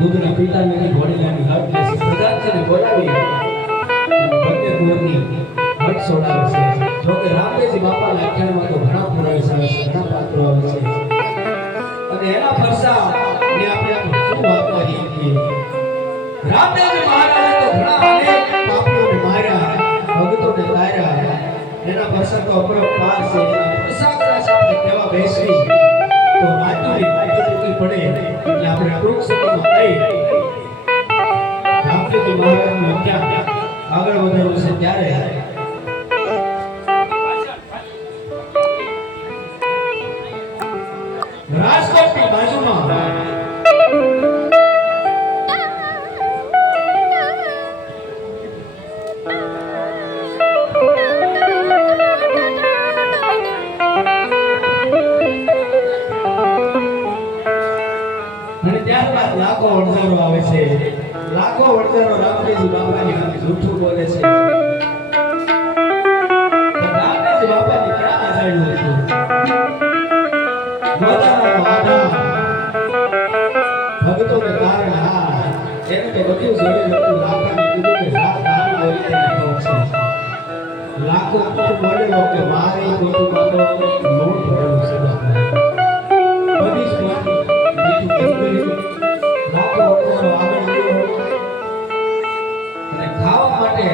દૂધના પિતાની ઘોડીલાની હાથ લેશે પ્રધાનજીને બોલાવી બંને કુંવરની હટ સોડાવે છે. જોકે રામદેવજી બાપાના આખ્યાનમાં તો ઘણા પુરાવે છે, ઘણા પાત્રો આવે છે અને એના ફરસા ને આપણે શું વાત કરીએ કે રામદેવજી મહારાજે તો ઘણા અનેક પાપીઓને માર્યા, ભક્તોને તાર્યા. એના ફરસા તો અપરંપાર છે. એના ફરસા કદાચ આપણે કહેવા બેસી તો રાજ્યની ટૂંકી પડે એટલે આપણે ટૂંક સમયમાં થઈ રામદેવજી મહારાજનું ક્યાં આગળ વધારવું છે ત્યારે રાજકોટની બાજુમાં ત્યારબાદ લાખો વડજારો આવે છે. લાખો વડજારો રામદેવજી બાપાની સામે જૂઠું બોલે છે. રામદેવજી બાપાની ક્યાં આજાડ્યું હતું? ગોદાનો આધાર, ભક્તોને તારણ હાર, એને તો બધું જોડે હતું. લાખાને કીધું કે રાત તારી બોલી તેને કહો છે. લાખો કુટુંબ બોલેલો કે મારી કુટુંબમાં તો લોટ ભરેલું છે. બધી જ ખાવા માટે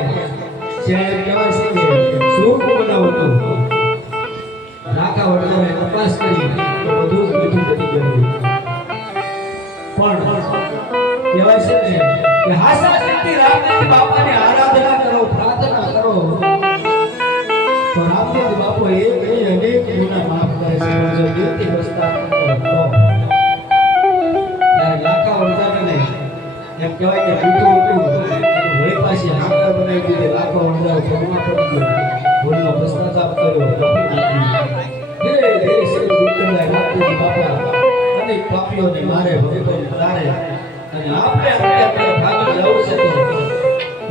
જ્યારે કહેવાય છે કે સૂપ બનાવતું રાખા વડે તપાસ કરી તો બધું જ મીઠું બની ગયું. પણ કહેવાય છે ને કે હાસા શક્તિ રામદેવજી બાપાની આરાધના કરો, પ્રાર્થના કરો તો રામદેવજી બાપો અનેક ગુના માફ કરે છે. જો દિલથી વસતા તો લાખા વડે એમ કહેવાય કે મીઠું હતું વળી પાછી આંકડા બનાવી દીધી. લાખો વડદાઓ પગમાં પડી ગયો, ભૂલનો પશ્ચાતાપ કર્યો. ધીરે ધીરે શરીર વિકળાય. રામદેવજી બાપા અનેક પાપીઓને મારે, ભક્તોને તારે. અને આપણે ભાગમાં જવું છે તો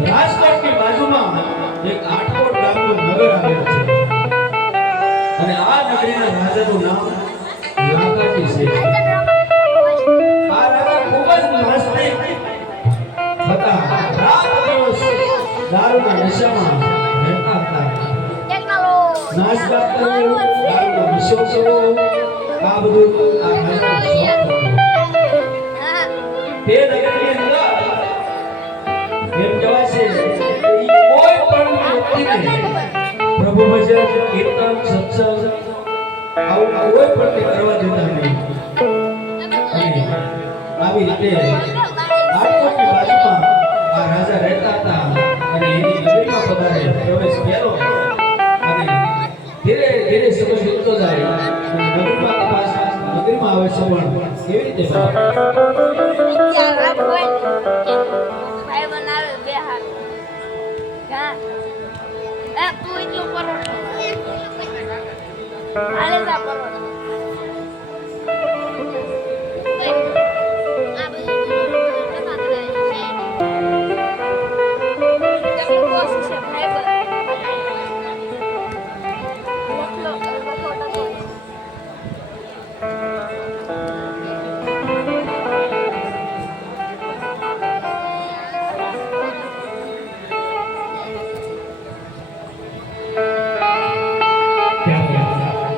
રાજકોટની બાજુમાં એક આઠકોટ ગામનું નગર આવેલું છે અને આ નગરીના રાજાનું નામ લાખાજી છે. આ રાજા ખૂબ જ નાસ્તિક હતા. રાત દિવસ દારૂના નશામાં રહેતા હતા. નાસ્તા કરવો, દારૂનો નશો કરવો, આ બધું આ રાજાનો શોખ હતો. તે નગરની અંદર એમ કહેવાય છે કે કોઈ પણ વ્યક્તિને પ્રભુ ભજન, કીર્તન, સત્સંગ આવું કોઈ પણ કરવા દેતા નહીં. આવી રીતે રાજકોટની બાજુમાં આ રાજા રહેતા હતા અને એની નગરીમાં પધારે પ્રવેશ કર્યો અને ધીરે ધીરે સમય વીતતો જાય અને નગરીમાં આવે છે. પણ કેવી રીતે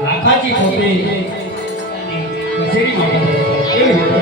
લાખાજી પોતે કચેરીમાં એવી રીતે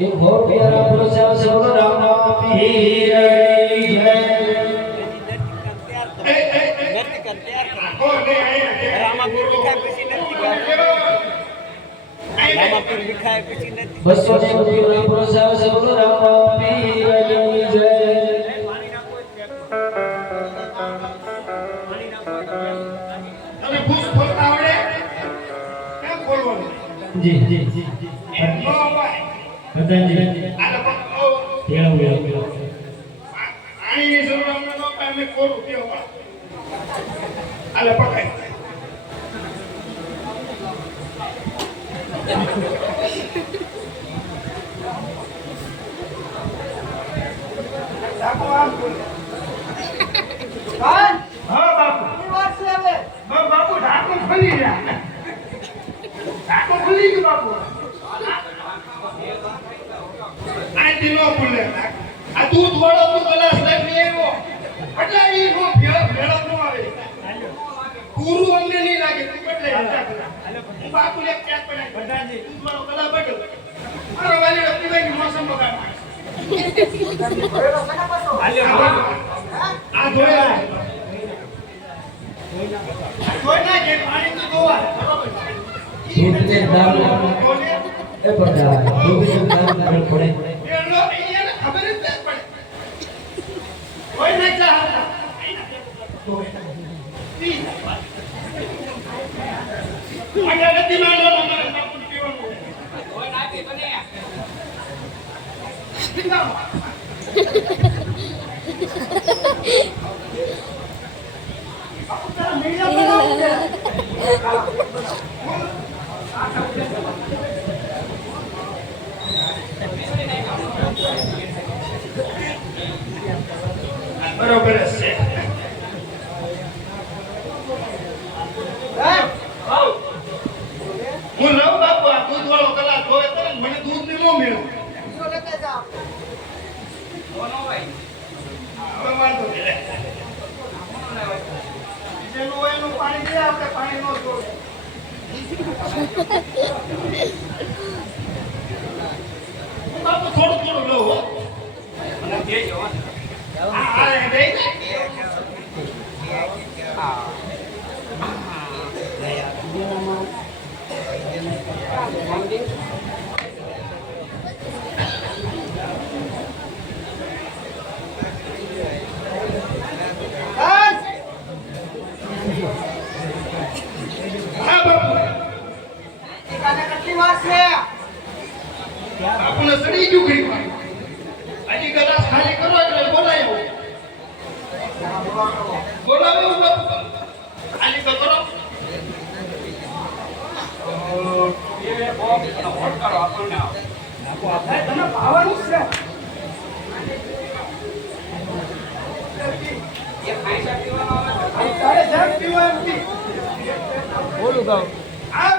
एक और प्यारा पुरस्कार से बोलो राम पीर जय बसो ने प्यारा पुरस्कार से बोलो राम पीर जय तने भूस बोलता आवडे કેમ બોલવાનું जी जी जी એમ નો અવાય બધાજી આલે પકડો કેળો આની જરૂર અમને નો પાય અમે કોરું કેવો આલે પકડ સાકો આમ બોલ હા બાપુ ની વાત છે હવે બાપુ ઢાકો ખોલી ગયા ઢાકો ખોલી ગયો બાપુ આ દિનો બોલે આ દૂધ વાળો તું ગ્લાસ લઈ આવ્યો એટલે ઈ નો ભેળો નો આવે પૂરું અમને નહીં લાગે તું એટલે હું બાપુ ને ક્યાંક પડે બધાજી દૂધ વાળો ગલા બડો મારો વાલી રતી ભાઈ મોસમ બગાડ આ ધોયા કોઈ ના કે પાણી તો ધોવા બરોબર दूध ने दाल ए पता दूध ने दाल ना पड़े એનો એને ખબર જ ન પડે કોઈ ના ચાહતા આગળ નથી માનો અમારે બાપુ પીવાનું કોઈ નાતી બને બાપુ તારા મેળા બનાવ બરોબર છે હું લઉં બાપુ આ દૂધ વાળો કલાક ધોવે તરત મને દૂધ ની નો મેળો હવે વાંધો નહીં જેનું હોય એનું પાણી દે આપણે પાણી નો છોડ બાપુ થોડું થોડું લઉં હો મને દેજો આ દે આપણે સડી ગયું ઘડી હજી ગલાસ ખાલી કરો એટલે બોલાયો બોલાવ્યો બાપુ ખાલી તો કરો એ બોક્સ હોટ કરો આપણને નાખો આપણે તને ભાવવાનું છે એ ખાઈ શકીવાનો આવે તારે જેમ પીવો એમ પી બોલું ગાવ આ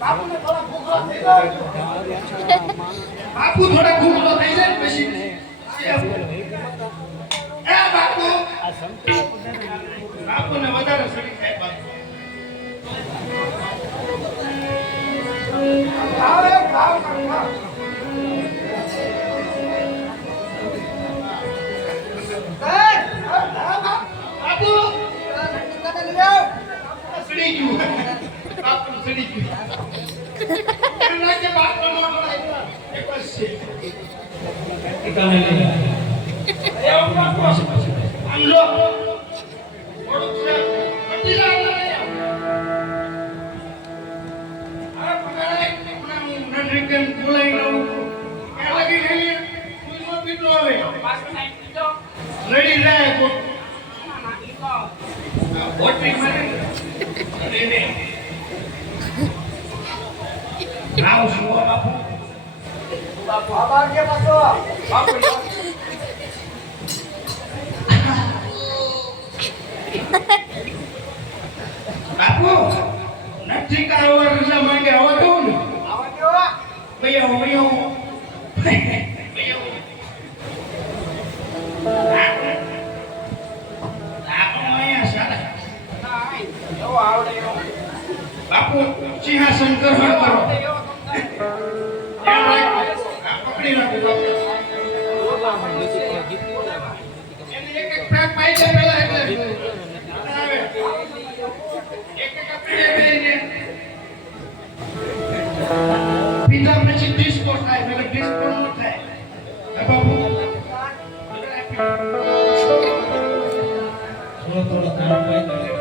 બાપુને થોડા ભૂખો થઈ જાય બાપુ થોડા ભૂખો થઈ જાય પછી એ બાપુ આ સંકલ્પ બાપુને વધારે સડી થાય બાપુ આવે ભાવ કરવા બાપુ સડી ગયું બાપુ સડી ગયું એના કે બાપુ નો એક જ છે એકાને લઈ એ બાપુ આમ લો થોડું છે પટી લાવ આ પકડાય હું નંદિકન બોલાઈ લઉં એ લગી ગઈ તું નો પીતો હવે પાછો નાઈ પીતો લડી જાય તો વોટિંગ મારી ને રાવ સુવા બાપુ બાપુ નથી કારોબાર રજા માંગે આવો તો ને ભૈયા બાપુ સિંહાસન ગ્રહણ કરો પકડી રાખો એને એક એક ફ્રેક પાઈ દે પેલા એટલે આવે એક એક આપી દે પીઝા પછી ડિસ્કો થાય એટલે ડિસ્કો ન થાય બાપુ થોડો કામ પાઈ દે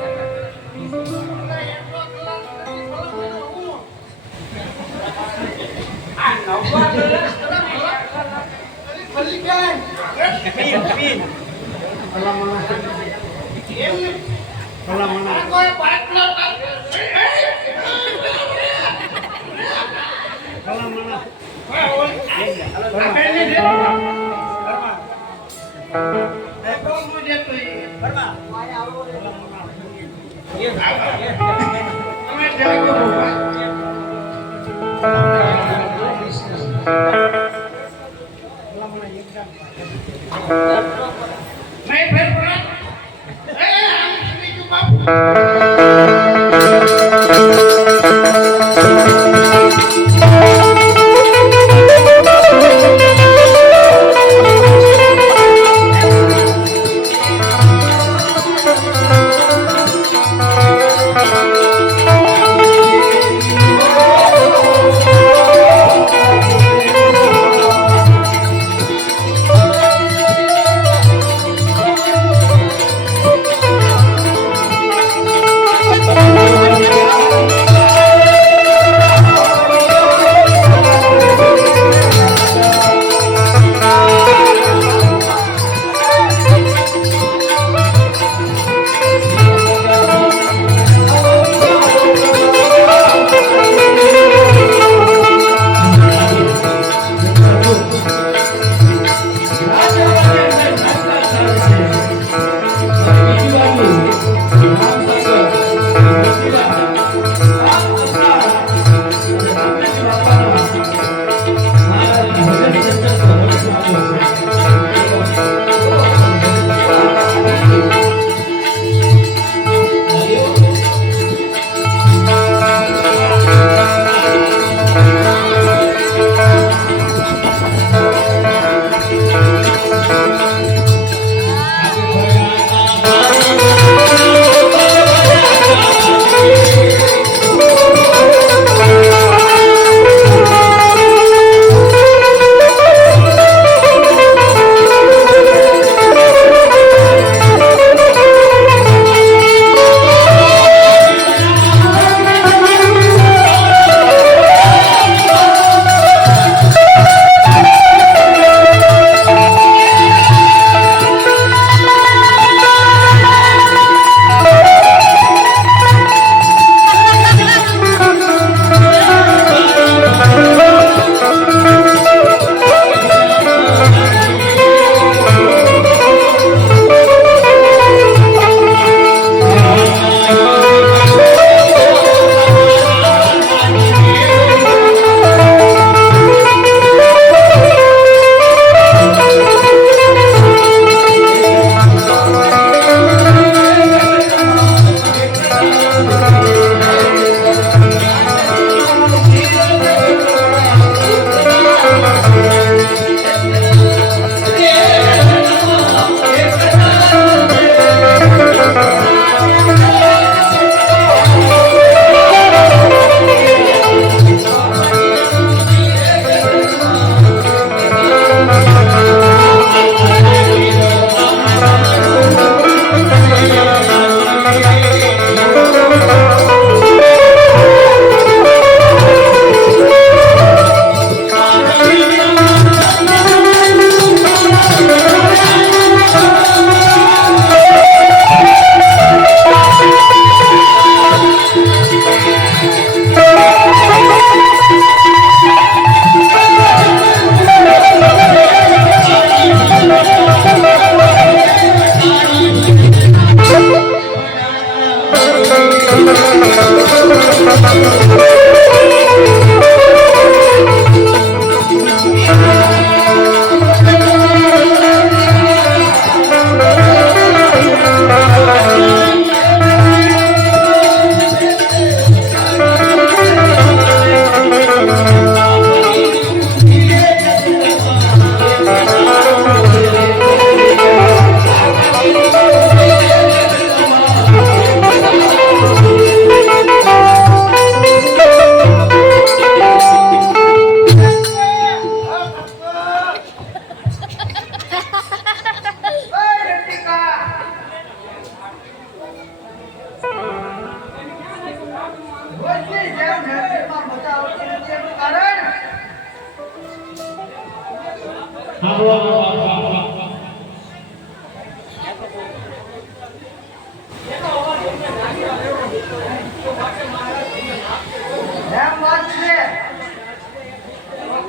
એમ વાત છે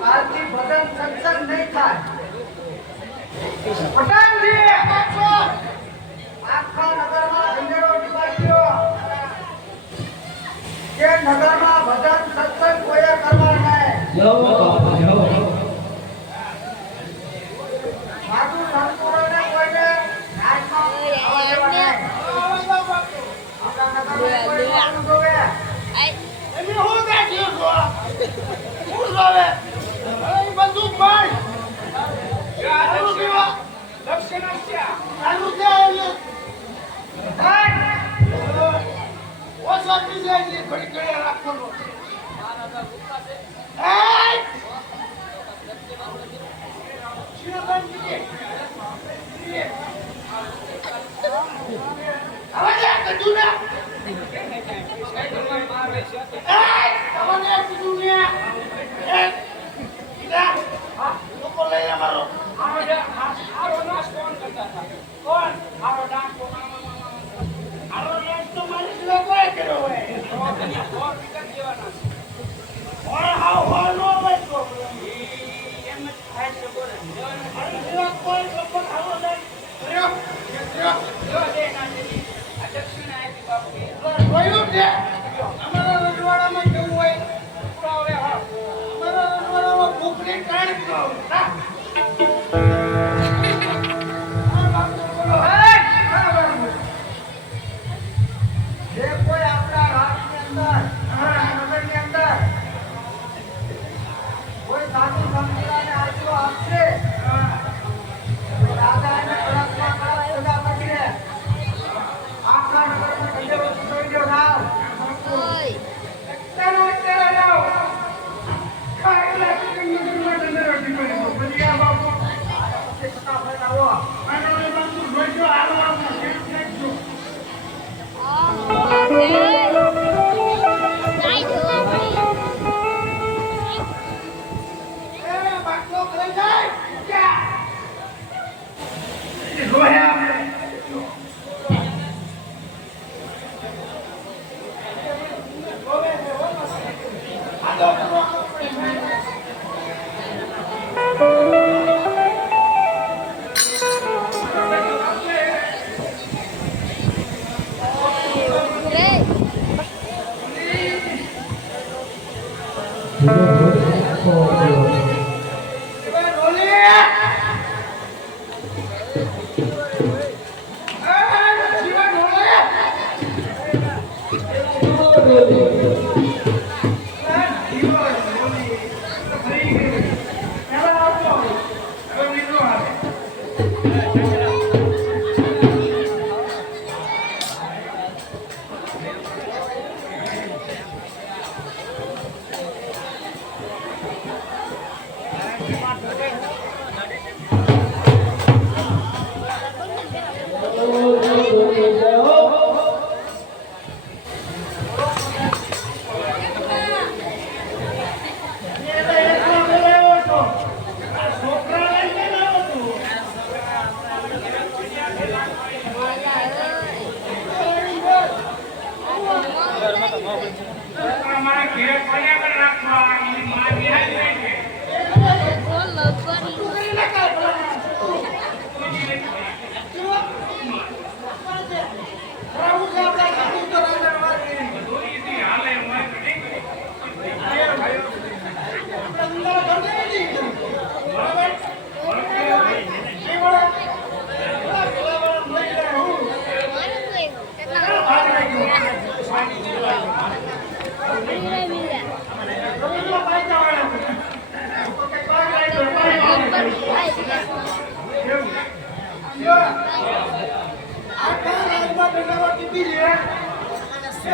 આજથી ભજન સત્સંગ નહીં થાય પટાણજી આખા નગરમાં ઝંડેરો ટીપાડ્યો કે નગરમાં ભજન સત્સંગ કોઈએ કરવા નહીં જાઓ બાપા જાઓ સાધુ સંતોને કોઈને રાજમાં આવવા દેવા નહીં. આપણા નગરમાં કોઈ સાધુ જોવે એમને હું કાઢી છો હું જોવે એ બંદૂક ભાઈ ચાલુ કેવા લક્ષણ છે ચાલુ છે ઓ સાકી જાય છે ઘડી ઘડી રાખવાનો એ શિવગંજી આવા જા કદું ના અમારા રજવાડામાં કેવું હોય અમારા રજવાડામાં ભૂખની કાઢ જે કોઈ આપણા રાજની અંદર નગરની અંદર કોઈ સાધુ સંપ્રદાયને આશરો આપશે રાજા એને કડકમાં કડક સજા કરશે. આખા નગરમાં ઝંડેરો છૂટોઈ ગયો નાવ ફટાફટ આવો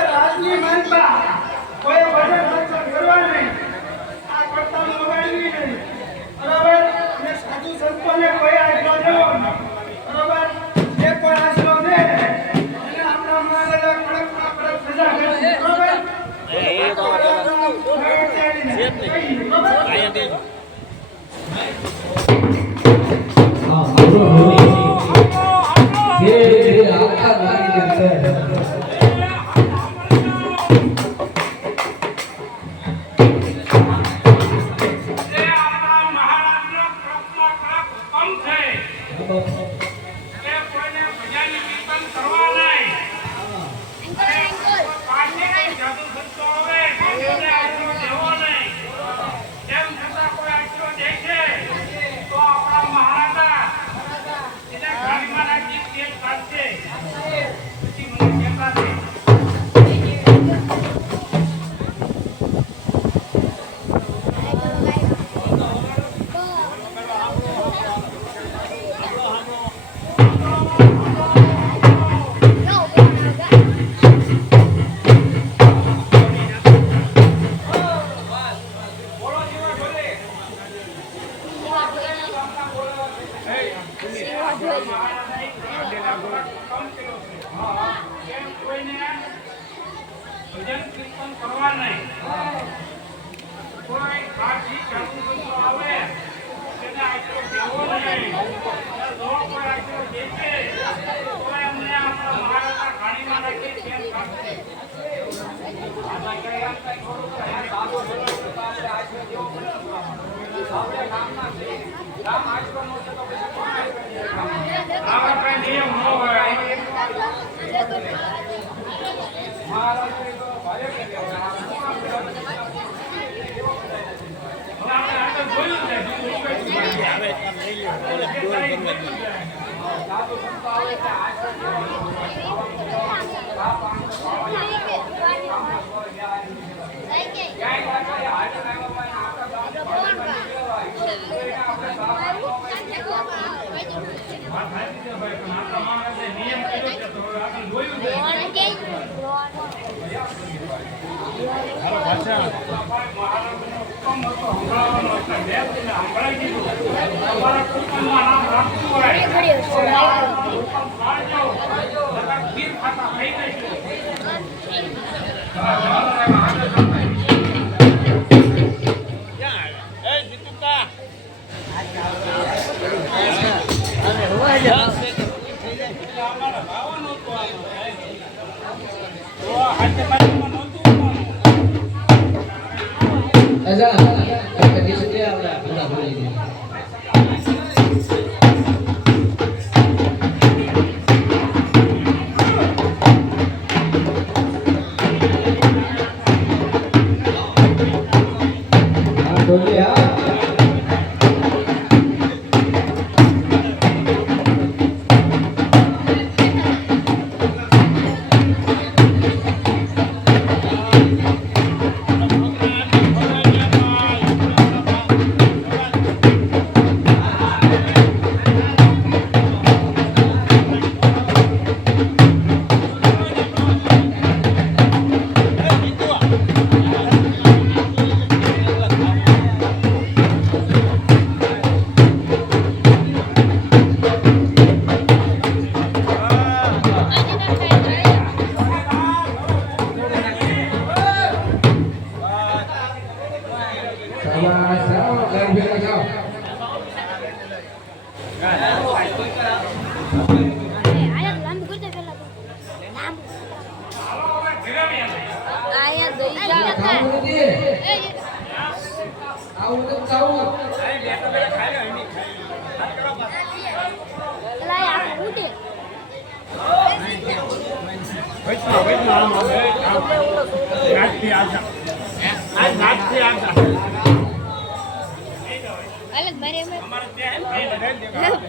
રાજની માનતા કોઈ ભજન સત્સંગ કરવા નહીં આ કરતા મોબાઈલ નહીં બરાબર અને સાધુ સંતોને કોઈ આશરો દેવો બરાબર જે કોઈ આશરો દે એને આપણા મહારાજા કડકમાં કડક સજા કરશે બરાબર બરાબર હા આપણો ધોની ધીરે ધીરે આખા ગાડીની અંદર ભજન કીર્તન કરવા નહીં. કોઈ આથી સાધુ સંતો આવે તેને આટલો દેવો નહીં. કોઈ આટલો દેશે તો એમને આપણા મહારાજના ઘાણીમાં નાખી તેમ કરશે. આવા કઈ નિયમ ન હોય.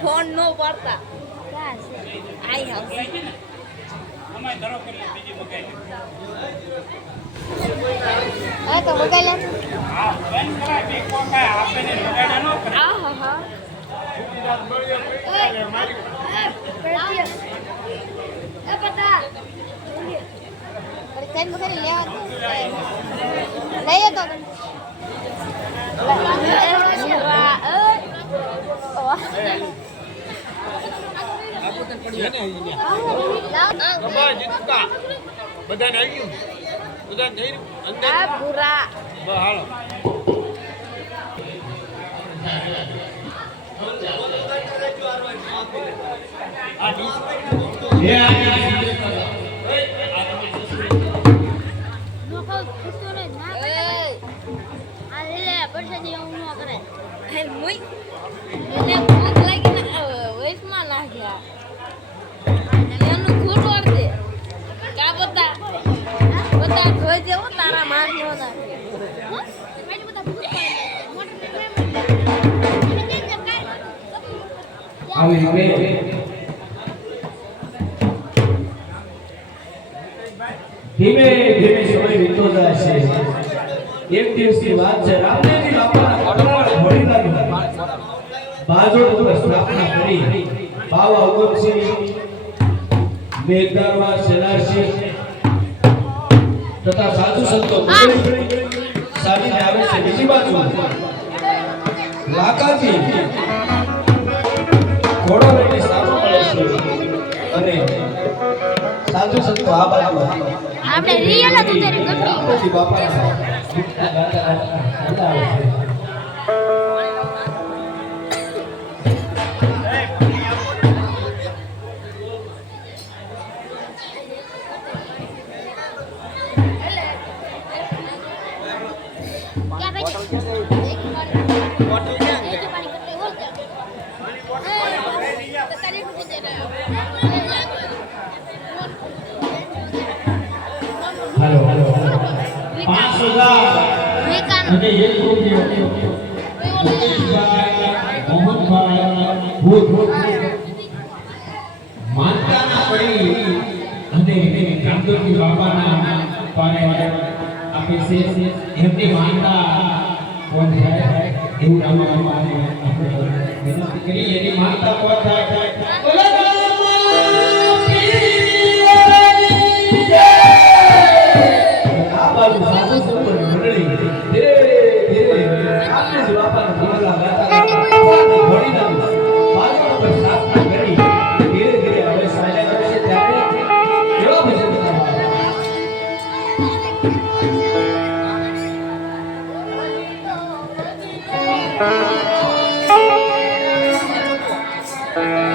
ફોન નો પડતા આઈ આવશે હા તો મગાઈ લે હા હા હા પતા કઈ મગર લે લઈ તો બધાને આવી ગયું બધાને થઈ અંદર પૂરા હાલો લોકો ખુશો રે ના કરે આ લે પરસાદી હું ન કરે હે મુઈ એને ભૂખ લાગી ને વૈસમાં નાખ્યા એનું ખોટ વાળતે કા બધા ધોઈ જેવો તારા માર નો નાખે મેં બધા ભૂખ આવી હવે ધીમે ધીમે સમય વીતતો જાય છે. એક દિવસની વાત છે. રામદેવજી બાપાના અટવાળ વડીલાની બાજોડ ઉપર સ્થાપના કરી. બાવા ઉગમસિંહ, મેઘદારવા, સેલારસિંહ તથા સાધુ સંતો સાજીને આવે છે. બીજી બાજુ લાકાજી ઘોડો લઈને સામે મળે છે અને સાધુ સંતો આ બાજુ આપણે રિયલ જ ઉતારી ગમી રામદેવજી બાપાના ગીતના ગાતા ગાતા આવે છે. क्या भाई बोतल क्या दे ये पानी करते हो क्या तो तारीफ भी दे रहा હાલો હાલો 5000 અને 1 રૂપિયો મોહનભાઈ ભૂત માનતાના પડી અને રામદેવજી બાપાના પાને આપી છે. એમની માનતા કોણ થાય એવું રામબાપાને આપણે વિનંતી કરી. એની માનતા કોણ થાય આ બાજુ સાધુ સંતોની મંડળી ધીરે ધીરે રામદેવજી બાપાના ભોળા ગાતા ગાતા ઘોડીના બાજુ પર સ્થાપના કરી. ધીરે ધીરે હવે સાજા કરે છે. ત્યારે કેવા ભજન ગાવા Thank you.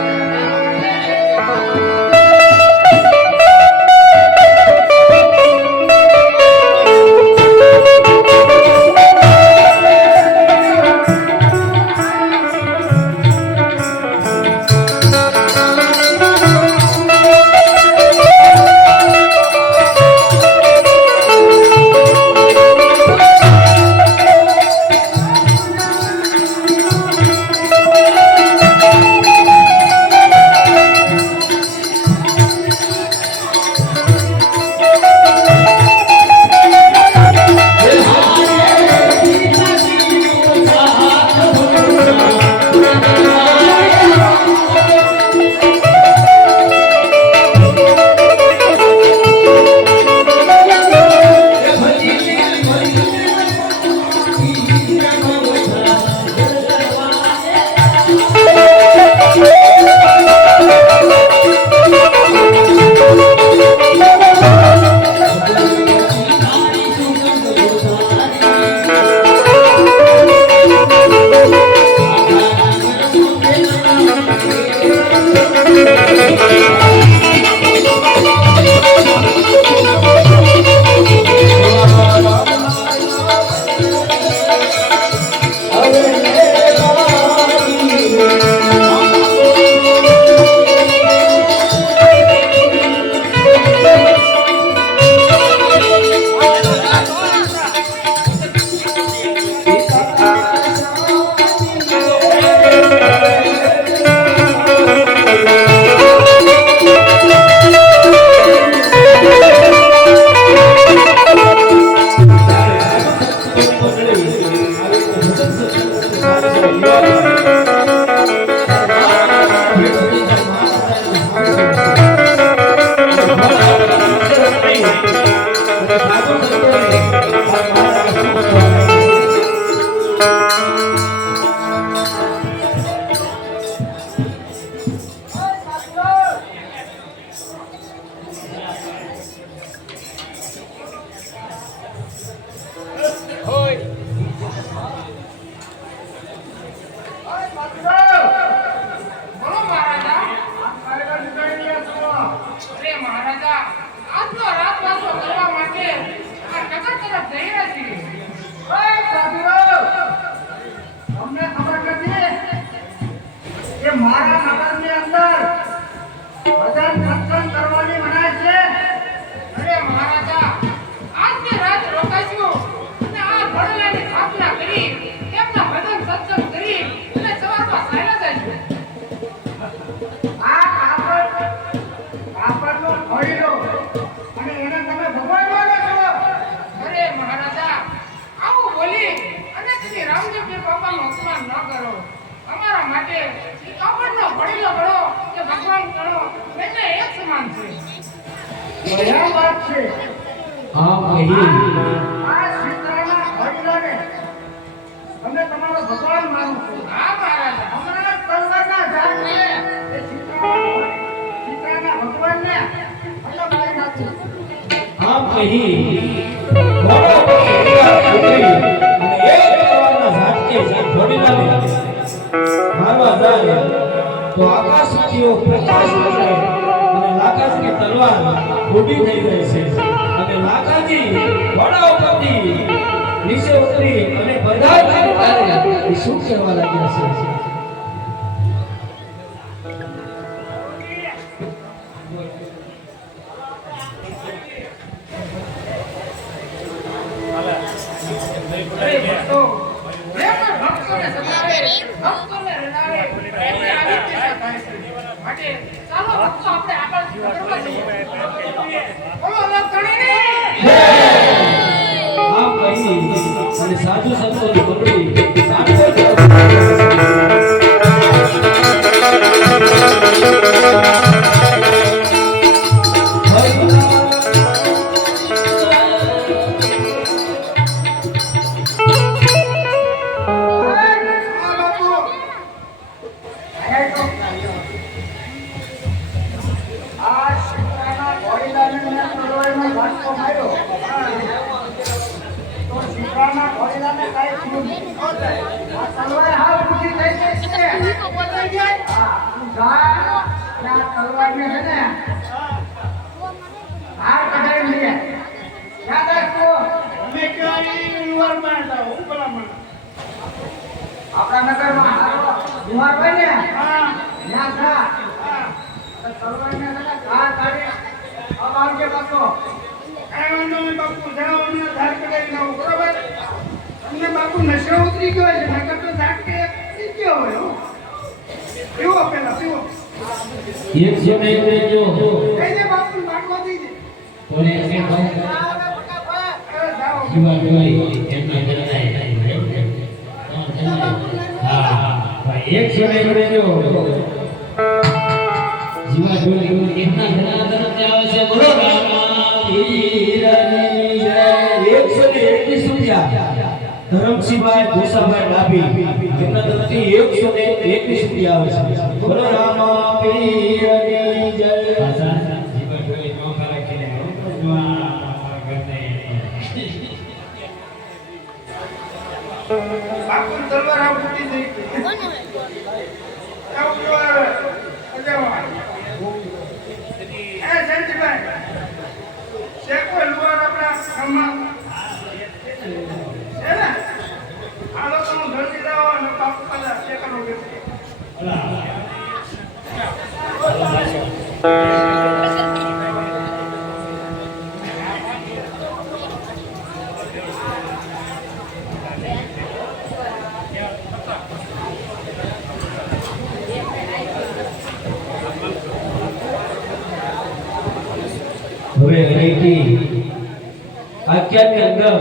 મારા નગરની અંદર ભજન સત્સંગ કરવાની મનાય છે. અરે મહારાજા આજની રાત રોકાઈશું અને આ ભણેલાની સ્થાપના કરી તેમના ભજન સત્સંગ કરી અને સવારમાં સાયલા જઈશું. આ કાપડનો ઘોડી લો અને એને તમે ભગવાન માનો છો. અરે મહારાજા આવું બોલી અને શ્રી રામદેવજી બાપાનું અપમાન ન કરો. અમારા માટે એ કાપડનો ભણેલો ગણો કે ભગવાન ગણો બંને એક સમાન છે. કયા વાત છે? આમ કહી આ સીતાના ઘોડીલાને તમે તમારો ભગવાન માનો છો. હા મહારાજા હમણાં તલવારના ઝાડને એ સીતાના ભગવાનને અલગ કરી નાખ્યું. આમ કહી ઘોડો ઉતરી અને એક તલવારના ઝાટકે જે ઘોડીલાને મારવા જાય તો આકાશમાંથી એવો પ્રકાશ નીકળે અને લાખાજીની તલવાર ઊભી થઈ જાય છે અને લાખાજી ઘોડા ઉપરથી નીચે ઉતરી અને બધા તારે એ શું કહેવા લાગ્યા છે. અરે ભક્તો જે કોઈ ભક્તોને સતાવે ભક્તોને રડાવે એમને આવી દિશા થાય છે. માટે ચાલો ભક્તો આપણે આગળ કરવા જઈએ. બોલો લખણીને આમ કહી અને સાધુ સંતોની મંડળી સાંભળો જ આ બાપુ આ સીતાના ઘોડીલાને મેં તલવારનો ઝાટકો માર્યો. તો સીતાના ઘોડીલાને કાંઈ થયું નહીં. આ તલવાર હાવ ઊંચી થઈ ગઈ છે. હા, તું જા અને આ તલવારને છે ને બહાર કઢાવી લે. યાદ રાખજો. અમે ક્યાં લુવાર મારતા હું ભલામણ. આપણા નગરમાં હારો જુવાર હોય ને હા ત્યાં જા. હા તો તલવારને છે ને ધાર કાઢી આમ આવજે પાછો. કાંઈ વાંધો નહીં બાપુ જાઓ અમને ધાર કઢાવી લાવો બરોબર. અમને બાપુ નશો ઉતરી ગયો છે નકર તો ઝાટકે થઈ ગયો હોય હો. પીવો પેલા પીવો. એક સમય રહેજો કઈ દે બાપુ બાટવા દઈ દે. કોને કે ભાઈ અરે જાઓ જીવા જોઈ એમના જણાય હા ભાઈ એક સમય રહેજો જીવા જોઈ એમના જણા તરફ આવે છે બોલો રામાપીરની જય 121 રૂપિયા ધરમસિંહભાઈ ભૂસાભાઈ ડાભી એમના તરફથી 121 રૂપિયા આવે છે બોલો રામાપીરની જય જીવા જોઈ નોખા રાખીને બાપુ તલવાર આવ ફૂટી જઈ આવ જો આવે અજાવા એ સંતભાઈ શેકો લુવાર આપણા ગામમાં છે ને આ લોકોનું ધરતી દાવો અને બાપુ પાછા શેકાનો બેસે હવે અહીંથી આખ્યાનની અંદર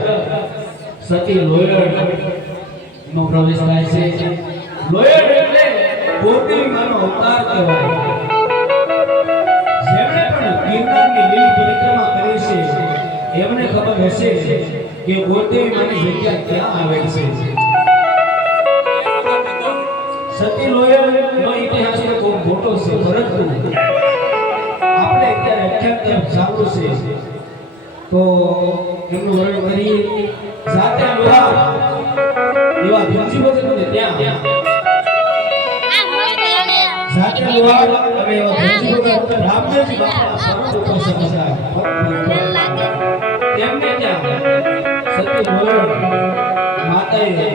સતી લોયડ નો પ્રવેશ થાય છે. લોયડ એટલે પોતી માનો અવતાર કહેવાય. જેમણે પણ ગિરનારની લીલી પરિક્રમા કરી છે એમને ખબર હશે કે પોતી માની જગ્યા ક્યાં આવેલ છે. સતી લોયડ નો ઇતિહાસ તો ખૂબ મોટો છે પરંતુ આપણે અત્યારે અખ્યાન ચાલુ છે તો એમનું વર્ણન કરી જાતે લોહા એવા ધનજી ભગતને ત્યાં જાતે લોહા અને એવા ધનજી ભગત રામદેવજી બાપાના શરણ ઉપાસક હતા. તેમને ત્યાં સતી લોહા માતાએ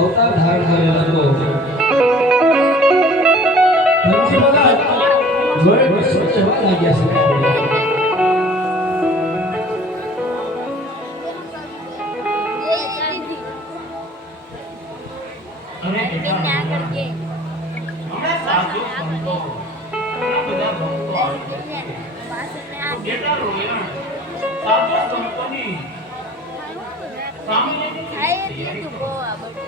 અવતાર ધારણ કરેલો હતો. વર્લ્ડ સોચવા લાગ્યા છે. અને ત્યાં કરજે. હમણાં સાધુ સંતો ઘણા બધા ભક્તો આવે છે. બેટા રોયણ સાધુ સંતોની સામે થાય એટલું બહુ આ બધું.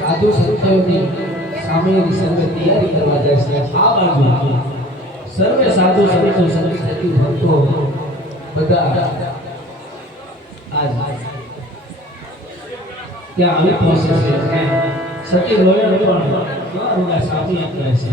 સાધુ સંતોની સામેની સર્વે તૈયારી કરવા જાય છે. આ બાજુ સર્વે સાધુ સંતો સતી ભક્તો બધા આજ ત્યાં આવી પહોંચે છે. સતી રોયણ પણ કેવા સાપી આપે છે.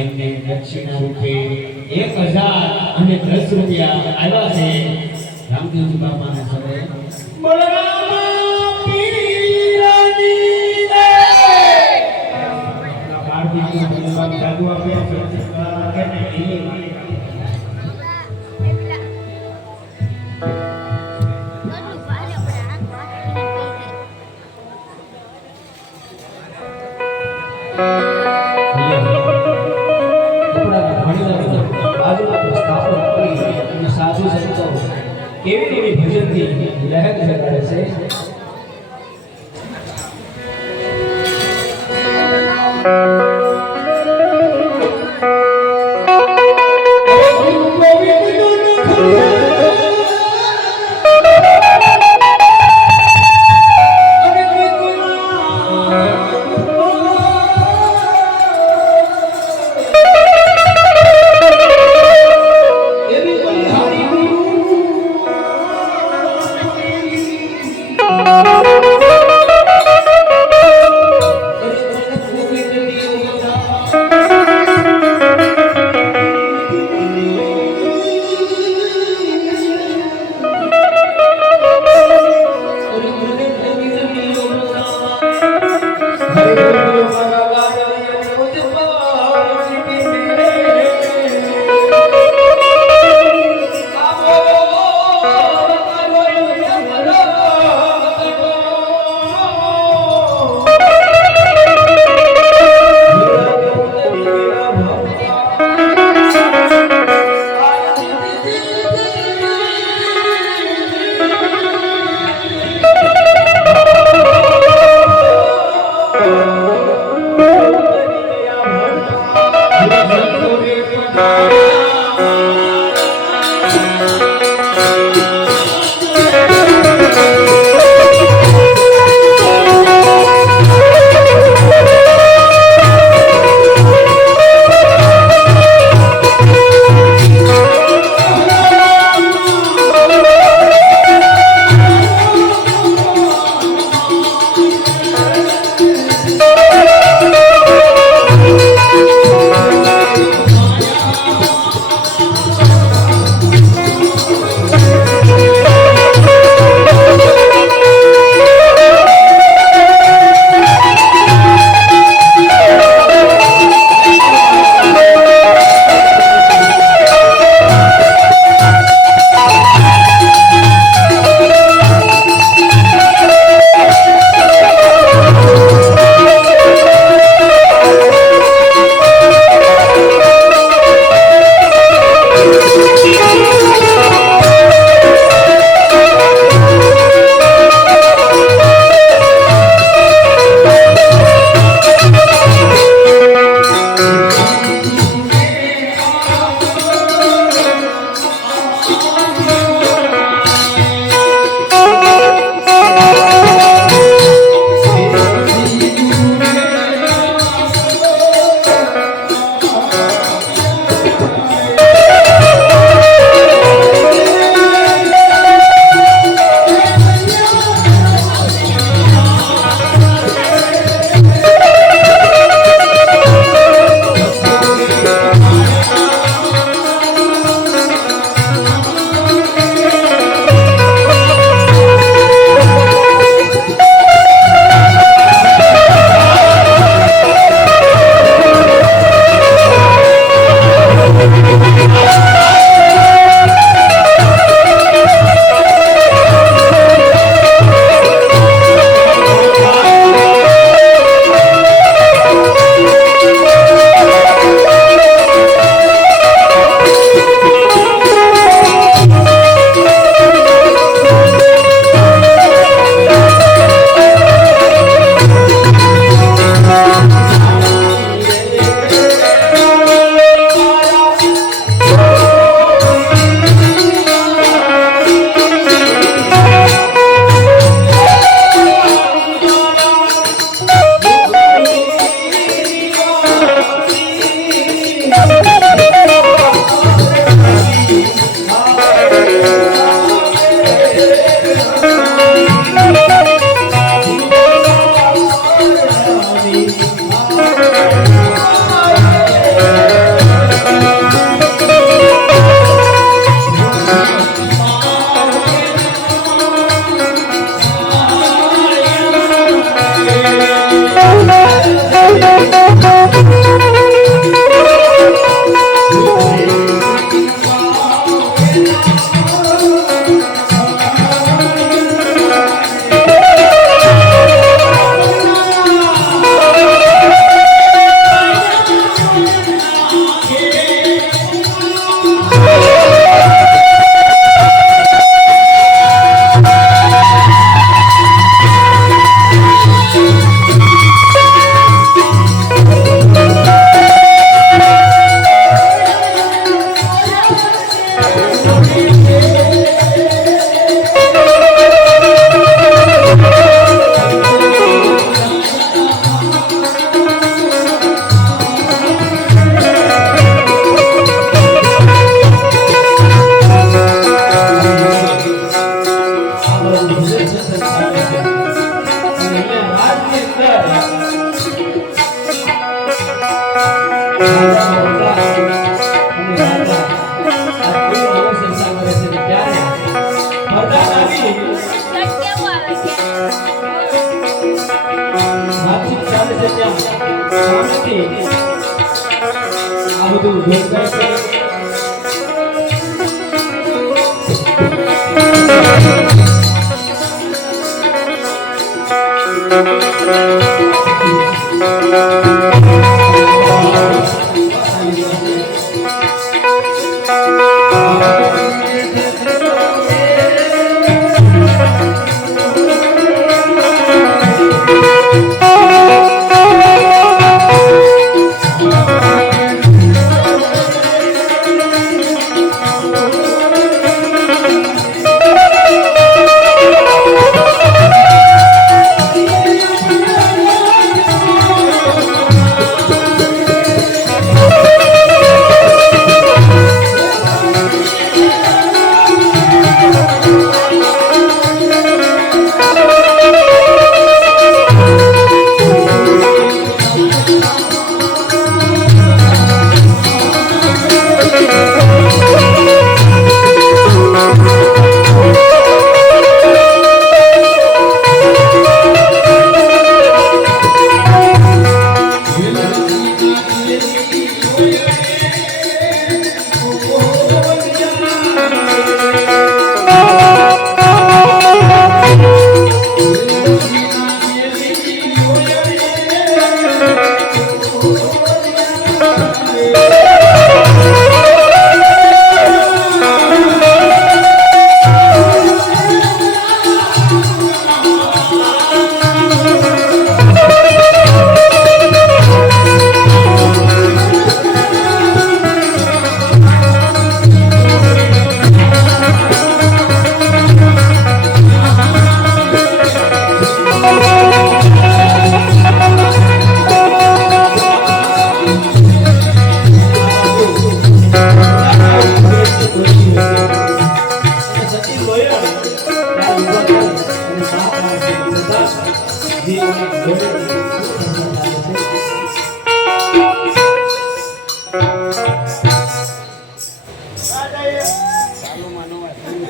એમને દક્ષિણા રૂપે 1010 રૂપિયા આવ્યા છે રામદેવજી બાપાના સમયે. બલરામ પીરની જય. બાળજી ભગવાન જાદુ આપ્યા છે કે નહીં સાધુ સંતો કેવી એવી ભજનથી લહેર જગાડે છે.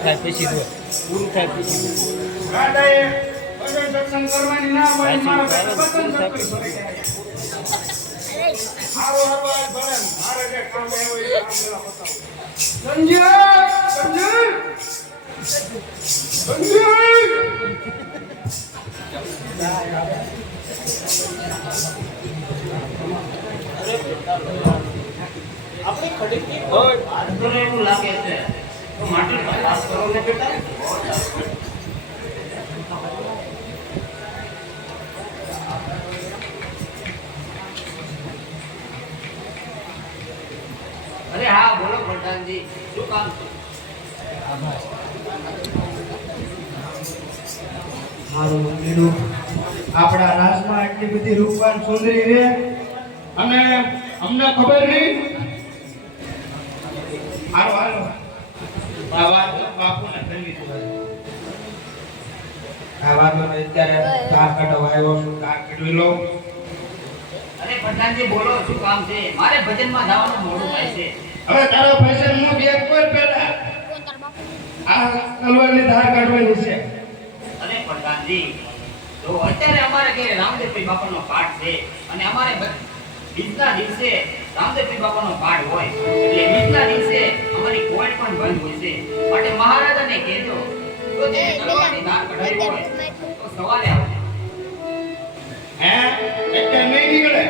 થાય પછી જો પૂરું થાય પછી દાદાએ ભજન સત્સંગ કરવાની ના પાડી મારા ભજન સત્સંગ કરી આવો આવો આ ભજન મારે જે કામ આવ્યો એ કામ પેલા બતાવો સંજય એવું લાગે છે તો માટે તપાસ કરો ને બેટા અરે હા બોલો પ્રધાનજી શું કામ છે મારું મંદિરું આપણા રાજમાં એટલી બધી રૂપવાન સુંદરી છે અને અમને ખબર નહીં હાલો હાલો આ વાત તો બાપુને કરવી જોઈએ આ વાતનો અત્યારે કાર કાઢવા આવ્યો છું કાર કાઢવી લો અરે પ્રધાનજી બોલો શું કામ છે મારે ભજનમાં જવાનું મોડું થાય છે હવે તારા ફેશન નું બેગ પર પેલા આ તલવારની ધાર કાઢવાની છે અરે પ્રધાનજી જો અત્યારે અમારે ઘરે રામદેવપીર બાપાનો પાઠ છે અને અમારે બીજના દિવસે રામદેવપીર બાપાનો પાઠ હોય એટલે બીજના દિવસે અમારી કોર્ટ પણ બંધ હોય છે માટે મહારાજાને કહેજો તો તે તલવારની ધાર કઢાવી હોય તો સવારે આવજો હે એટલે નહીં નીકળે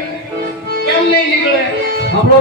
કેમ નહીં નીકળે આપણો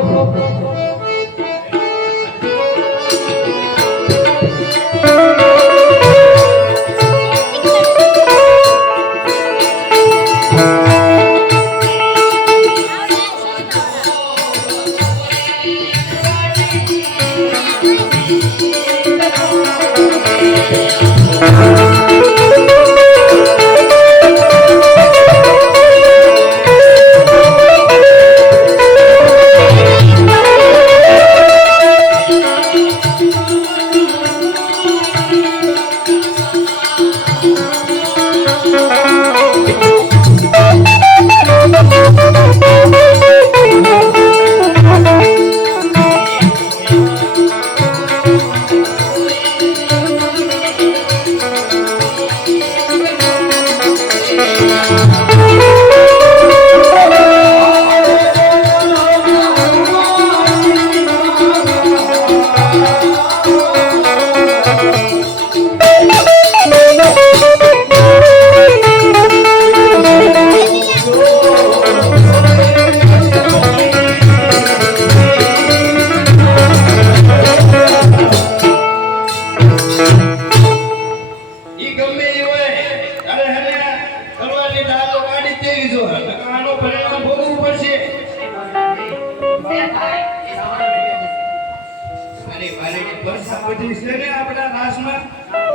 બધી છે ને આપણા રાસમાં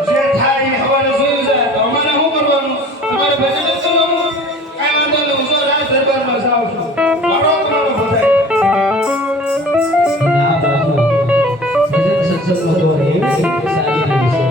જે થાય એ હવારે જોયું જાય તો અમારે શું કરવાનું તમારે ભજન કરવાનું કાંઈ વાંધો નહીં હું તો રાજ દરબારમાં જાઉં છું મારો તમારો બધાય આ બાજુ ભજન સત્સંગમાં તો એવી રીતે સારી લાગી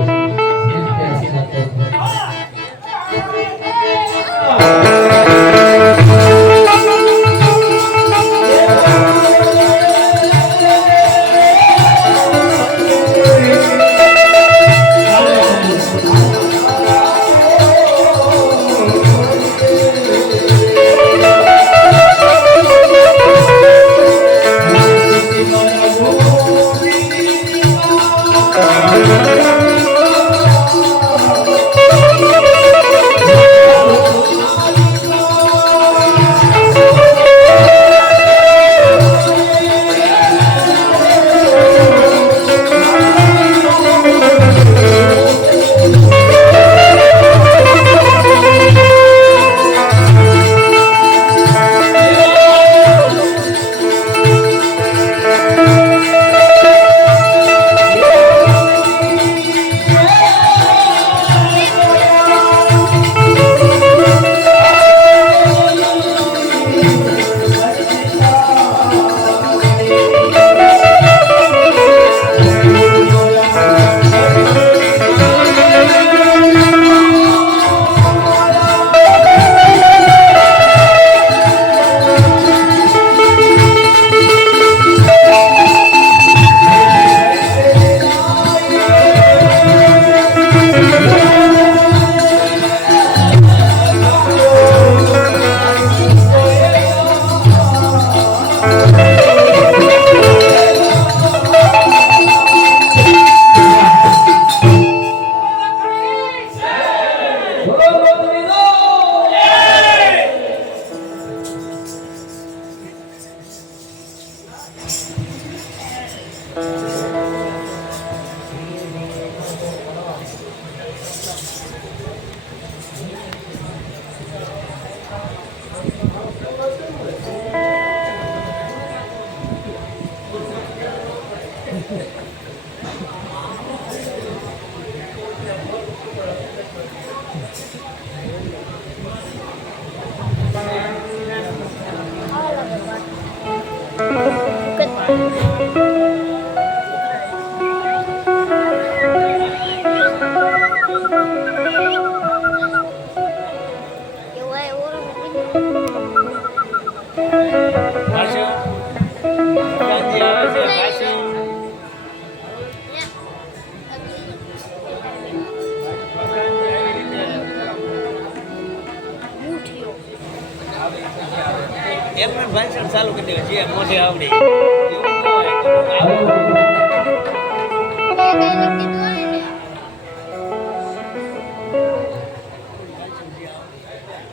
એમને ભાષણ ચાલુ કરી દે જે મોઢે આવડે એવું ન હોય તો આવડે.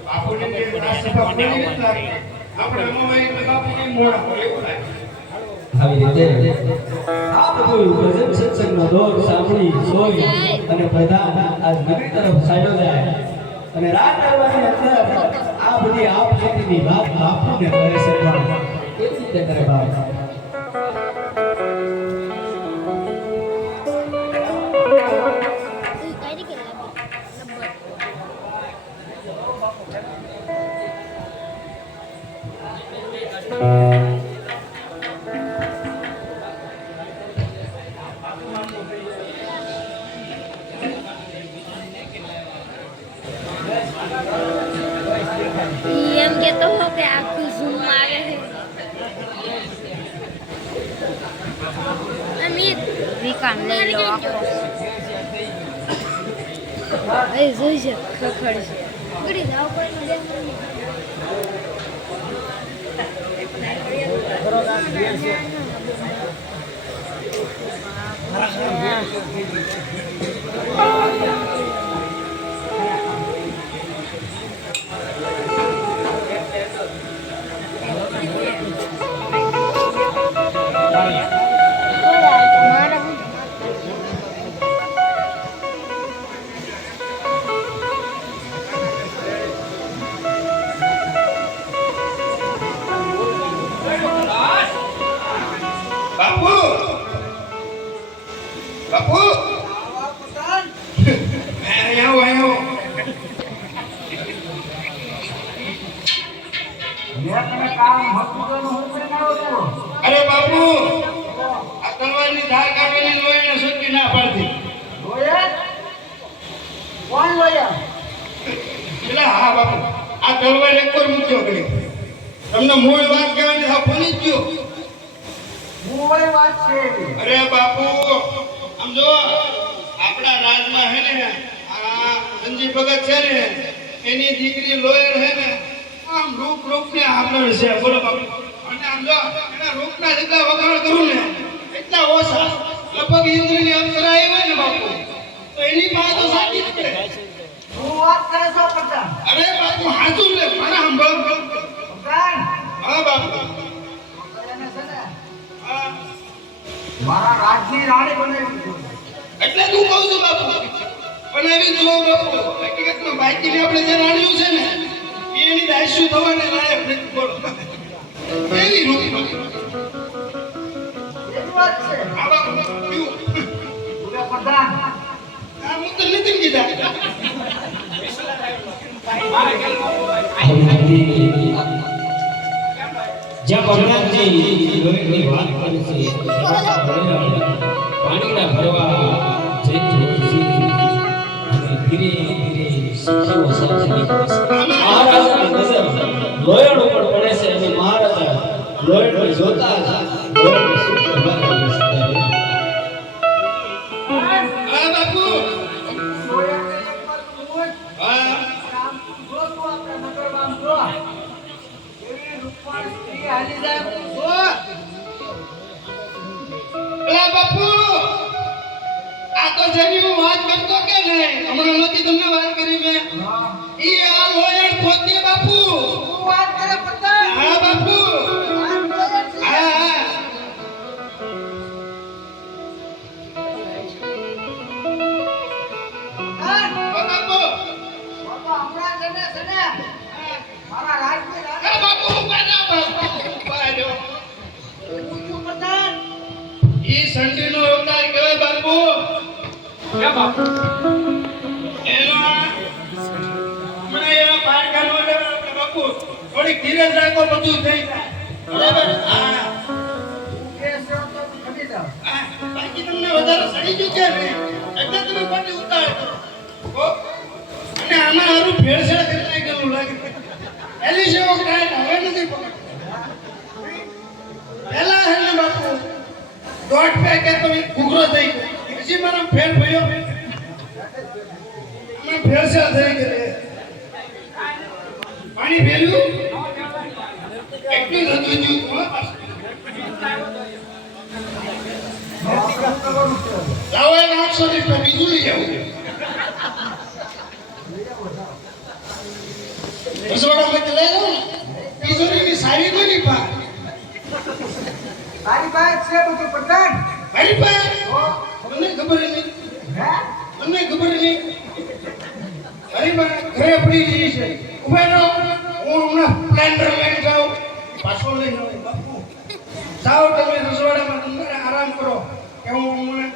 બાપુને કે આ સભા ખોલી નથી લાગતી. આપણે અમારી બાપુને મોડા હોય એવું લાગે. આવી રીતે આ બધું ભજન સત્સંગનો દોર સાંભળી જોઈ અને બધા આ નગરી તરફ ચાલ્યો જાય અને રાત દરબારની અંદર આ બધી આપ ખેતીની વાત બાપુને કહે છે પણ કેવી રીતે કરે બાપ એમ કેતો હો કે આખું ઝૂમ આવે છે અમિત વિકામ લઈ લો આખો એ જોઈ છે ખખડ છે ગડી જાવ કોઈ બાપુ બાપુ આવો આવો મેં તને કામ હકીકતનું હું કરીને આવ્યો છું. અરે બાપુ આ તલવારની ધાર કાઢવાની લોહીને સુકી ના પાડતી લોયા? કોણ લોયા? એટલે હા બાપુ આ તલવાર એક વાર મૂક્યો કરી તમને મૂળ વાત કહેવાની હા ફોની જ ગયો મૂળ વાત છે એવી. અરે બાપુ આમ જો આપણા રાજમાં હે ને આ સંજીવ ભગત છે ને એની દીકરી લોયર હે ને આમ રૂપ ને આપણે છે બોલો બાપુ અને આમ જો એના રૂપના જેટલા વખાણ કરું ને એટલા ઓછા લગભગ ઇન્દ્રની અપ્સરા આવી હોય ને બાપુ તો એની પાસે તો સાચી જ છે શું વાત કરે છો પ્રધાન? અરે બાપુ હાચું લે મારા સંભાળ પ્રધાન, હા બાપુ એને છે ને હા મારા રાજની રાણી બનાવી છે. એટલે તું કહું છું બાપુ પણ એવી જુઓ બાપુ હકીકતમાં બાઈકીને આપણે જે રાણ્યું છે ને એની દાયશું થવાને લાયક નથી બોલો એવી રૂપ એવી વાત છે. આ બાપુ પીવું બોલે પ્રધાન, આ હું તો નથી કીધા જ્યાં ભગવાનજી લોહીની વાત કરે છે પાણીના ભરવા જઈ અને ધીરે ધીરે શીખીઓ સાથે નીકળે છે મહારાજાની નજર લોયણ ઉપર પડે છે અને મહારાજા લોયણને જોતા જ લોયણને શું કરવા લાગે છે હા બાપુ લોયાને એક વાર તું હોય, હા આમ જો તું આપણા નગરમાં આમ જો. એવી રૂપવાળી સ્ત્રી હાલી જાય તું જો. એલા બાપુ આ તો જેની હું વાત કરતો કે નહીં હમણાં નથી તમને વાત કરી મેં ઈ આ લોયણ પોતે બાપુ શું વાત કરે પ્રધાન? હા બાપુ આમ લોયા છે. હા પ્રધાન, બાપુ બાપા હમણાં છે ને મારા રાજની રાણી હા બાપુ બાજા બાપુ બાજો પૂછ્યું પ્રધાન. ઈ સંડીનો અવતાર કહેવાય બાપુ કેમ બાપુ? એનો હમણાં એવા પારખાનો એટલે બાપુ થોડીક ધીરજ રાખો બધું થઈ જાય બરાબર હા કે છે તો ખરી જાવ. હા, બાકી તમને વધારે સડી ગયું છે ને એટલે તમે પાછી ઉતાર કરો હો? અને આમાં હારું ભેળસેળ કરી નાખેલું લાગે એલી જેવો ટાઈટ હવે નથી પકડતો પહેલા હે ને બાપુ દોઢ પેકે તો એક ઘૂઘરો થઈ ગયો પછી મારા ફેર પડ્યો આમાં ભેળસેળ થઈ ગઈ પાણી ભેળ્યું એટલું જ હતું જ કોણ પાસે લાવો એને 800 રૂપિયા બીજું લઈ આવું રસોડામાં લઈ જાઉં ને તિજોરીની સારી તો નહીં પા તારી પાસે છે બધું પઠાણ મારી પાસે મને ખબર નહીં હે મને ખબર નહીં મારી પાસે ઘરે પડી રહી છે ઉભા રહો હું હમણાં પ્લેન્ડર લઈને જાઉં પાછો લઈને આવું બાપુ જાઓ તમે રસોડામાં તમારે આરામ કરો કે હું હમણાં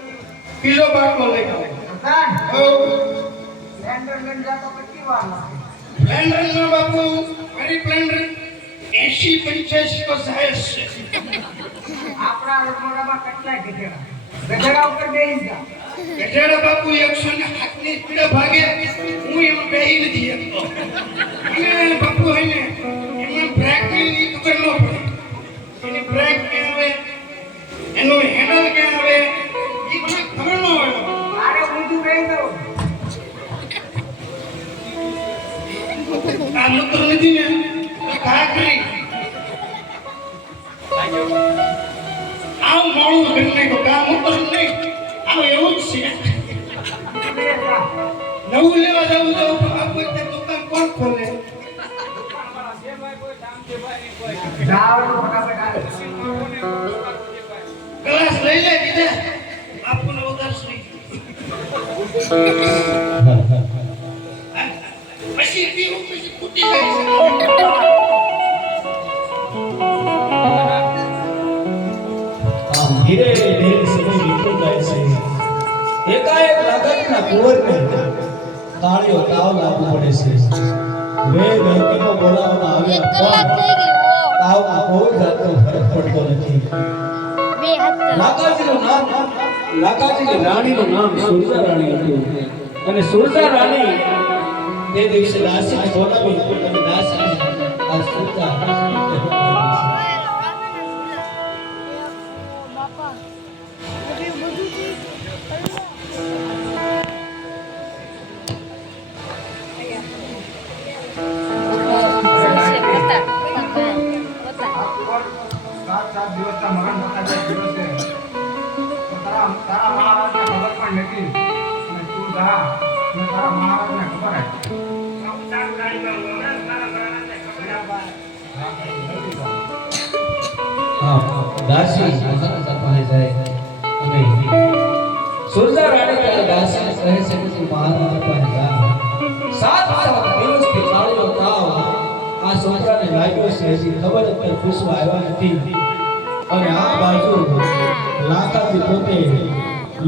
બીજો બાટલો લઈને આવું પઠાણ હો લેન્ડર લઈને જાતો કેટલી વાર લાગે પ્લેન્ડર ના બાપુ મારી પ્લેન્ડર 80-85 તો જાય જ છે આપણા રસોડામાં કેટલા ગધેડા ગધેડા ઉપર બેસી જા ગધેડા બાપુ 108 ની સ્પીડે ભાગે હું એમાં બેહી નથી શકતો અને બાપુ એને એમાં બ્રેક ની ખબર ન પડે એની બ્રેક ક્યાં આવે એનું હેન્ડલ ક્યાં આવે એ મને ખબર ન હોય આરે ઊંધું બેસી દો આ મૂત્ર નથી ને તો કાકરી આવ મોડું કરી નાખ્યો કા મૂત્ર નહીં આવ એવું જ છે નવું લેવા જવું તો બાપુ તે દુકાન કોણ ખોલે જાઓ તો ફટાફટ હાલો ગ્લાસ લઈ લે બીજા બાપુને ઉદાસ નહીં પછી પીવું પછી ફૂટી જાય છે આમ ધીરે ધીરે સમય વીતતો જાય છે એકાએક લાગણીના કુંવરને તાળીઓ તાવ લાગુ પડે છે વેદ હકીમો બોલાવવામાં 1 આવ્યા કલાક થઈ ગઈ ઓ તાવમાં કોઈ જાતનો ફરક પડતો નથી 2 હાથ લાકાજીનું નામ લાકાજીની રાણીનું નામ સુરજા રાણી હતું અને સુરજા રાણી તે દિવસે દાસીને બોલાવી અને દાસીને આ સુરજા બાપા બધું સાત દિવસના મરણ થતા દિવસે તો તારા મહારાજને ખબર પણ નથી અને તું જા અને તારા મહારાજને ખબર દાસી મહારાજા પાસે જાય અને સુરજા રાણી ત્યારે દાસીને કહે છે કે તું મહારાજા પાસે જા 7 દિવસથી તાળીનો તાવ આ છોકરાને લાગ્યો છે હજી ખબર જ નથી પૂછવા આવ્યા નથી અને આ બાજુ લાકાજી પોતે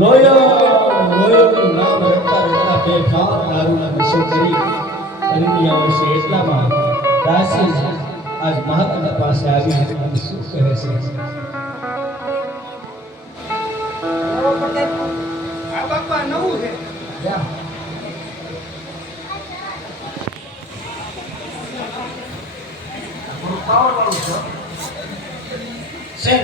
લોયોનું નામ રટતા રટતા બે ભાવ દારૂના નશો કરી રહ્યા છે એટલામાં દાસી આજ મહારાજા પાસે આવી અને શું કહે છે આ બાપા નવું છે જા પાવર વાળું છે સેન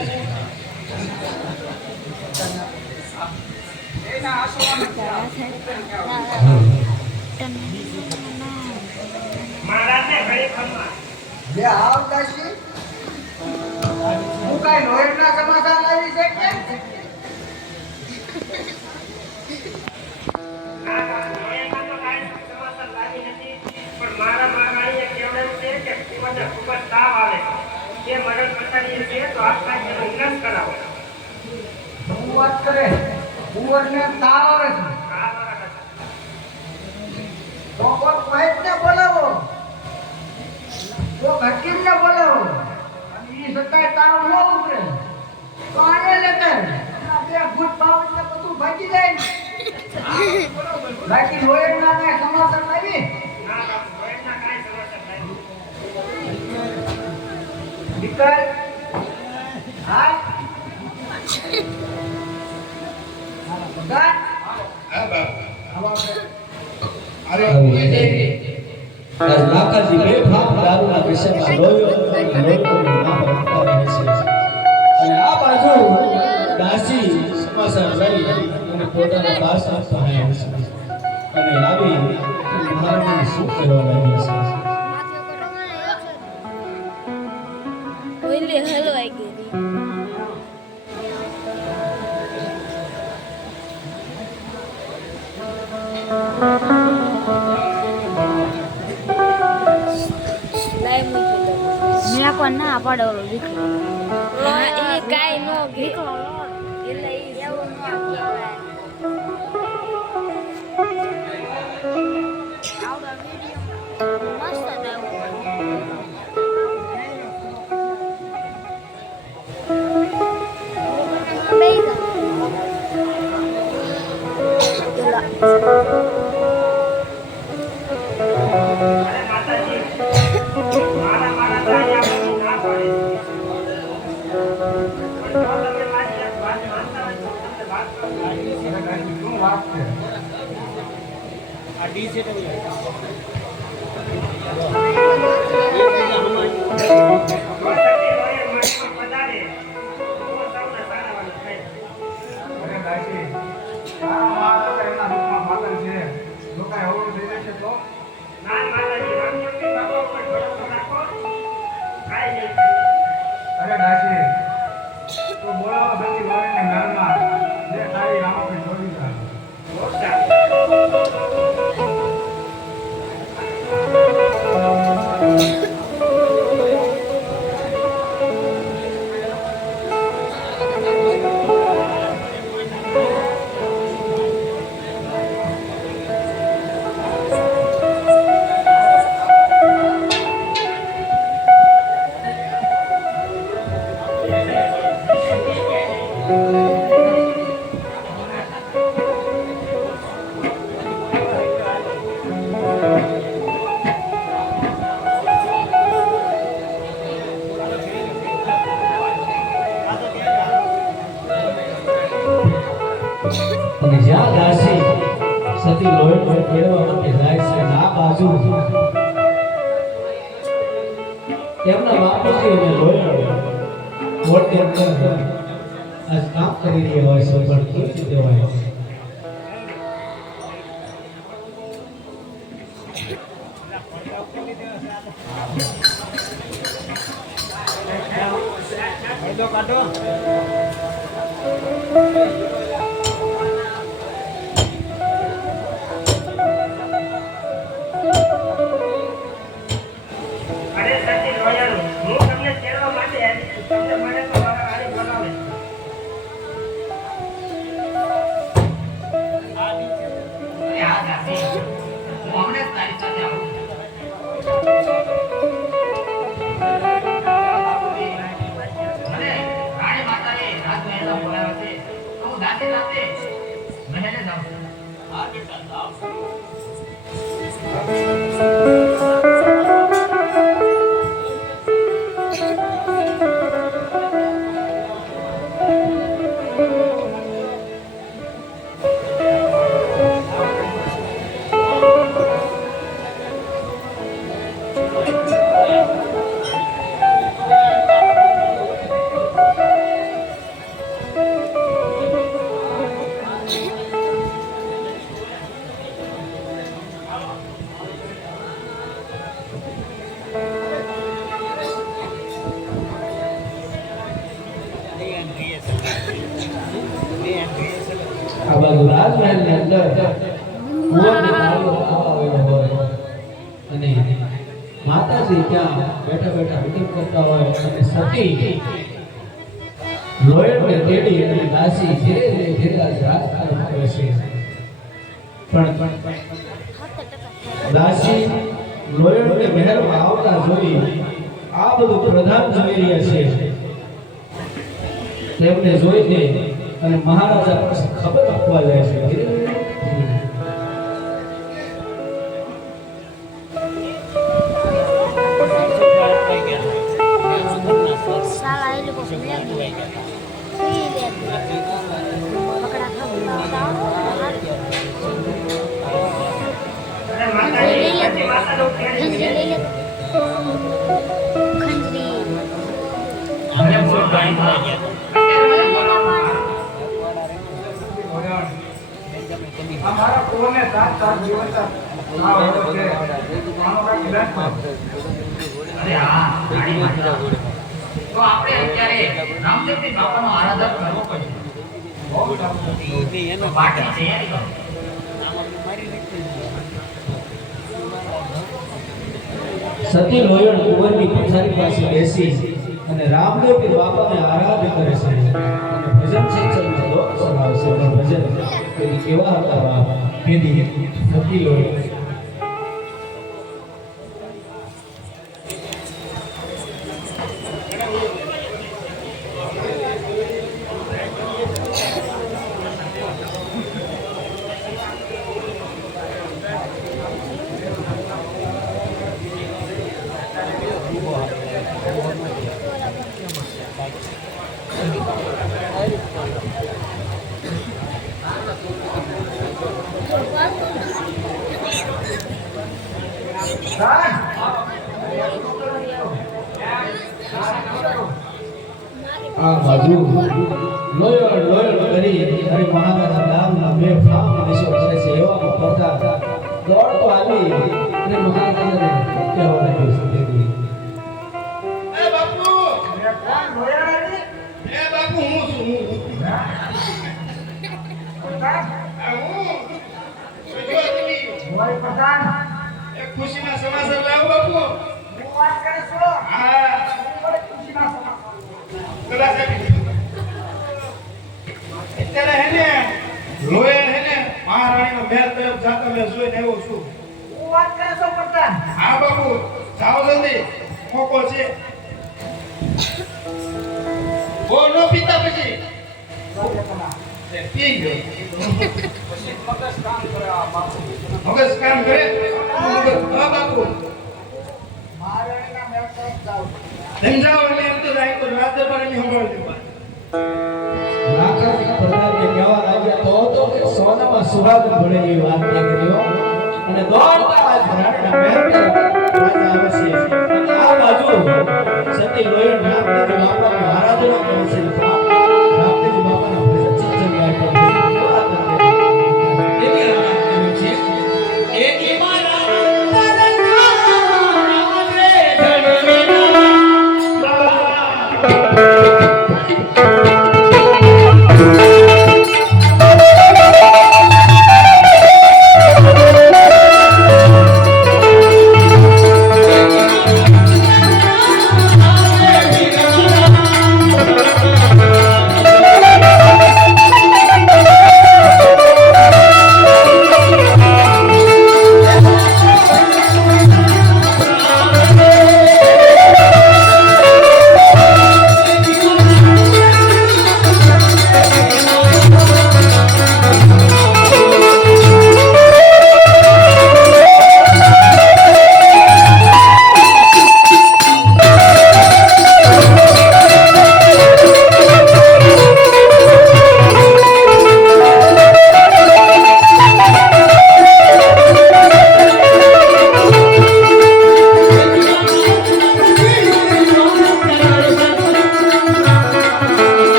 એના આસોમાં મહારાજને ઘરે ખમા બે આવ દાસી હું કાઈ લોહીના સમાચાર લાવી છે કે હું વાત કરે કુંવરને તાવ આવે છે તો કોઈ વૈદને બોલાવો તો હકીમને બોલાવો અને ઈ સતાય તાવ ન ઉતરે તો આને લેતા આ બે ભૂત બાવળને બધું ભાગી જાય ને બાકી લોહીના કાંઈ સમાચાર લાવી વિકલ હા ભગત હા બાપ અરે લાકાજી બે ભાવ દારૂના વિષયમાં લોકોનું નામ રટતા રહે છે અને આ બાજુ દાસી સમાચાર લઈ અને પોતાના બાસા પાસે આવે છે અને આવી મહારાણીને શું કહેવા લાગી છે મેં પણ ના પાડો દીકરો એ કાઈ નો દીકરો એટલે એ એવું ન કહેવાય આવડો વિડિયો મસ્ત અરે માતાજી મારા તો અહીંયા બધી ના પાડે પણ જો તમે મારી એક વાત માનતા હોય તો તમને વાત કરું શું વાત છે આ ડી સેટ આવી અરે દાસી આ માતા એમના દુઃખમાં માતર છે જો કાંઈ અવળું થઈ જશે તો અરે દાસી તો બોલાવો બધી લોહીને મેળમાં જે તારી રામોને જોડી જાય અને જ્યાં દાસી સતી લોહી કેળવવા માટે જાય છે આ બાજુ તેમના બાપુજી અને લોહી મોટી અંદર આ કામ કરી રહ્યા હોય છે પણ કેવી રીતે હોય પડદો કાઢો અરે સચિન રોયાનો હું તમને તેડવા માટે આવી છું તમને મને તો મારા હારે બોલાવે અરે આ દાસી હું હમણાં જ તારી સાથે આવું અરે રાણી માતાએ રાજમહેલમાં બોલાવ્યા છે તો હું દાસી સાથે મહેલે જાઉં છું હા બેટા જાઓ આ બાજુ રાજમહેલની અંદર કુંવરને તાળીઓ આવેલો હોય અને માતાજી ત્યાં બેઠા બેઠા મીટિંગ કરતા હોય અને સતી લોહીને તેડી અને દાસી ધીરે ધીરે રાજકારણ કરે છે પણ દાસી લોહીને મહેલમાં આવતા જોઈ આ બધું પ્રધાન જોઈ રહ્યા છે તેમને જોઈને અને મહારાજા પાસે ખબર આપવા જાય છે ધીરે ધીરે. સાલા એ લોકો પકડા અરે માતાજી સચિન માતાનો તેડી ખંજરી અરે બોલ ગાઈ ગયા આ મારા કોને 7 દિવસ આ વડો છે આનો કાંઈ ઇલાજ નથી. અરે હા રાણી માતા તો આપણે અત્યારે રામદેવજી બાપાનો આરાધન કરવો પડશે બહુ સારું. એનો પાઠની તૈયારી કરો મારી રીતે સતી લોયણ કુંવરની પથારી પાસે બેસી અને રામદેવ પીર બાપાને આરાધના કરે છે અને ભજન સંચલન લોક ચલાવે છે અને ભજન પેલી કેવા હતા બાપ પેલી સતી લોયણ આ બાજુ લોયણ લોયણ કરી હરિ મહારાજના નામના બે ફામ વિશે કરે છે એવામાં પડતા દોડતો આવી અને મહારાજાને કહેવા લાગ્યો છે એ બાપુ કોણ લોયા રે? એ બાપુ હું છું હું પ્રધાન? આ હું જો તમે હોય પ્રધાન? એક ખુશીના સમાચાર લાવો બાપુ હું વાત કરે છો? હા કોઈ ખુશીના સમાચાર. કદાચ અત્યારે હેને લોયણ હેને મહારાણીનો મહેલ તરફ જાતા મેં જોઈને આવ્યો છું હું વાત કરે છો પ્રધાન? હા બાપુ જાઓ જલ્દી મોકો છે બહુ નો પીતા પછી એ પી ગયો મગજ કામ કરે હા બાપુ મહારાણીના મહેલ તરફ જાઉં. સમજાવો એટલે એમ તો જાય તો રાત દરબારની સંભાળી દે રાખાજી પ્રધાનને કહેવા લાગ્યા તો કે સોનામાં સુહાગ ભળેલી વાત નીકળ્યો અને દોડતા આજ રાણીના મહેલ તરફ રાજા આવે છે અને આ બાજુ સતી લોયણ રામદેવજી બાપાની આરાધના કરે છે રામદેવજી બાપાના ભજન સંચલન ગાય છે કેવા હતા એવી આરાધના છે એક બાપુ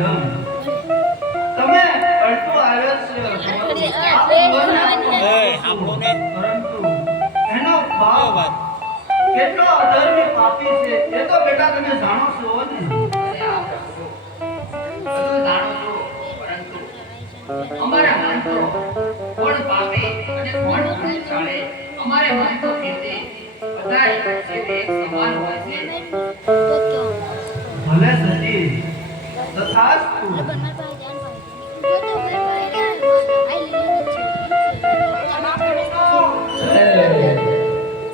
મેડમ તમે અડધો આવ્યો છે સાંભળો ને પરંતુ એનો કયો ભાવ વાત કેટલો અધર્મી પાપી છે એ તો બેટા તમે જાણો છો ને અરે આ પ્રભુ, બધું જાણું છું, પરંતુ અમારા મન તો કોણ પાપે અને કોણ પુણ્યશાળી? અમારે મન તો કીર્તિ બધાય જીવ એક સમાન હોય છે. ભલે સતી તથાસ્તુ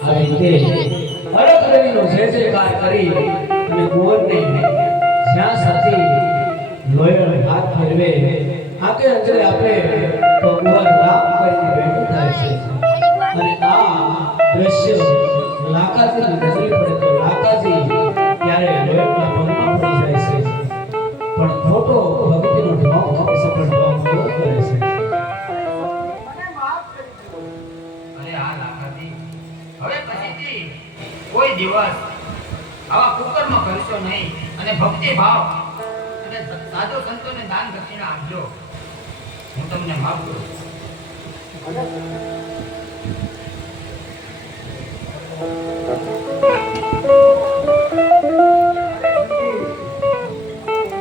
આ રીતે હરખડીનો જે જયકાર કરી અને કુંવરને જ્યાં સાથે લોયલ હાથ ફેરવે આકે અંજરે આપણે તો કુંવર રામ કરીને બેઠું થાય છે અને આ દ્રશ્ય લાકાજીની નજરે પડે તો લાકાજી ત્યારે લોયલના પગમાં પડી જાય છે પણ ખોટો ભક્તિનો ઢોંગ સફળ ઢોંગ કેવો કરે છે અરે આ લાખાજી, હવે પછીથી કોઈ દિવસ આવા કુકર્મ કરશો નહીં અને ભક્તિ ભાવ અને સાધુ સંતોને દાન દક્ષિણા આપજો. હું તમને માગું છું.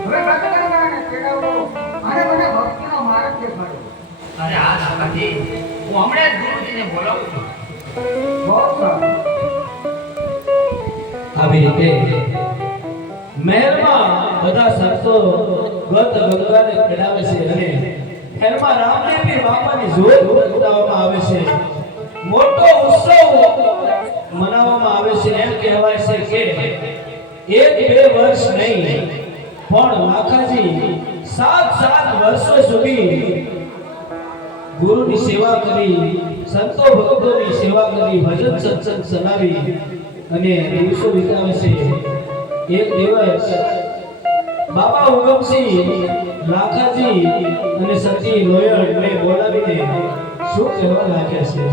હવે વાત કરવાના કેડાઓ અને મને ભક્તિનો માર્ગ દેખાડો અરે આ લાખાજી, હું હમણાં જ ગુરુજીને બોલાવું છું. બહુ સારું આવી રીતે મહેલમાં બધા સંતો ગત ગંગાને ખેડાવે છે અને મહેલમાં રામદેવી બાપાની જોત ઉડાવવામાં આવે છે. મોટો ઉત્સવ મનાવવામાં આવે છે. એમ કહેવાય છે કે 1-2 વર્ષ નહીં પણ લાખાજી 7 વર્ષો સુધી ગુરુની સેવા કરી, સંતો ભક્તોની સેવા કરી, ભજન સત્સંગ ચલાવી અને દિવસો વિતાવે છે. એક દિવસ બાબા ઉગમસિંહ લાખાજી અને સતી લોયલને બોલાવીને શું કહેવા લાગ્યા છે?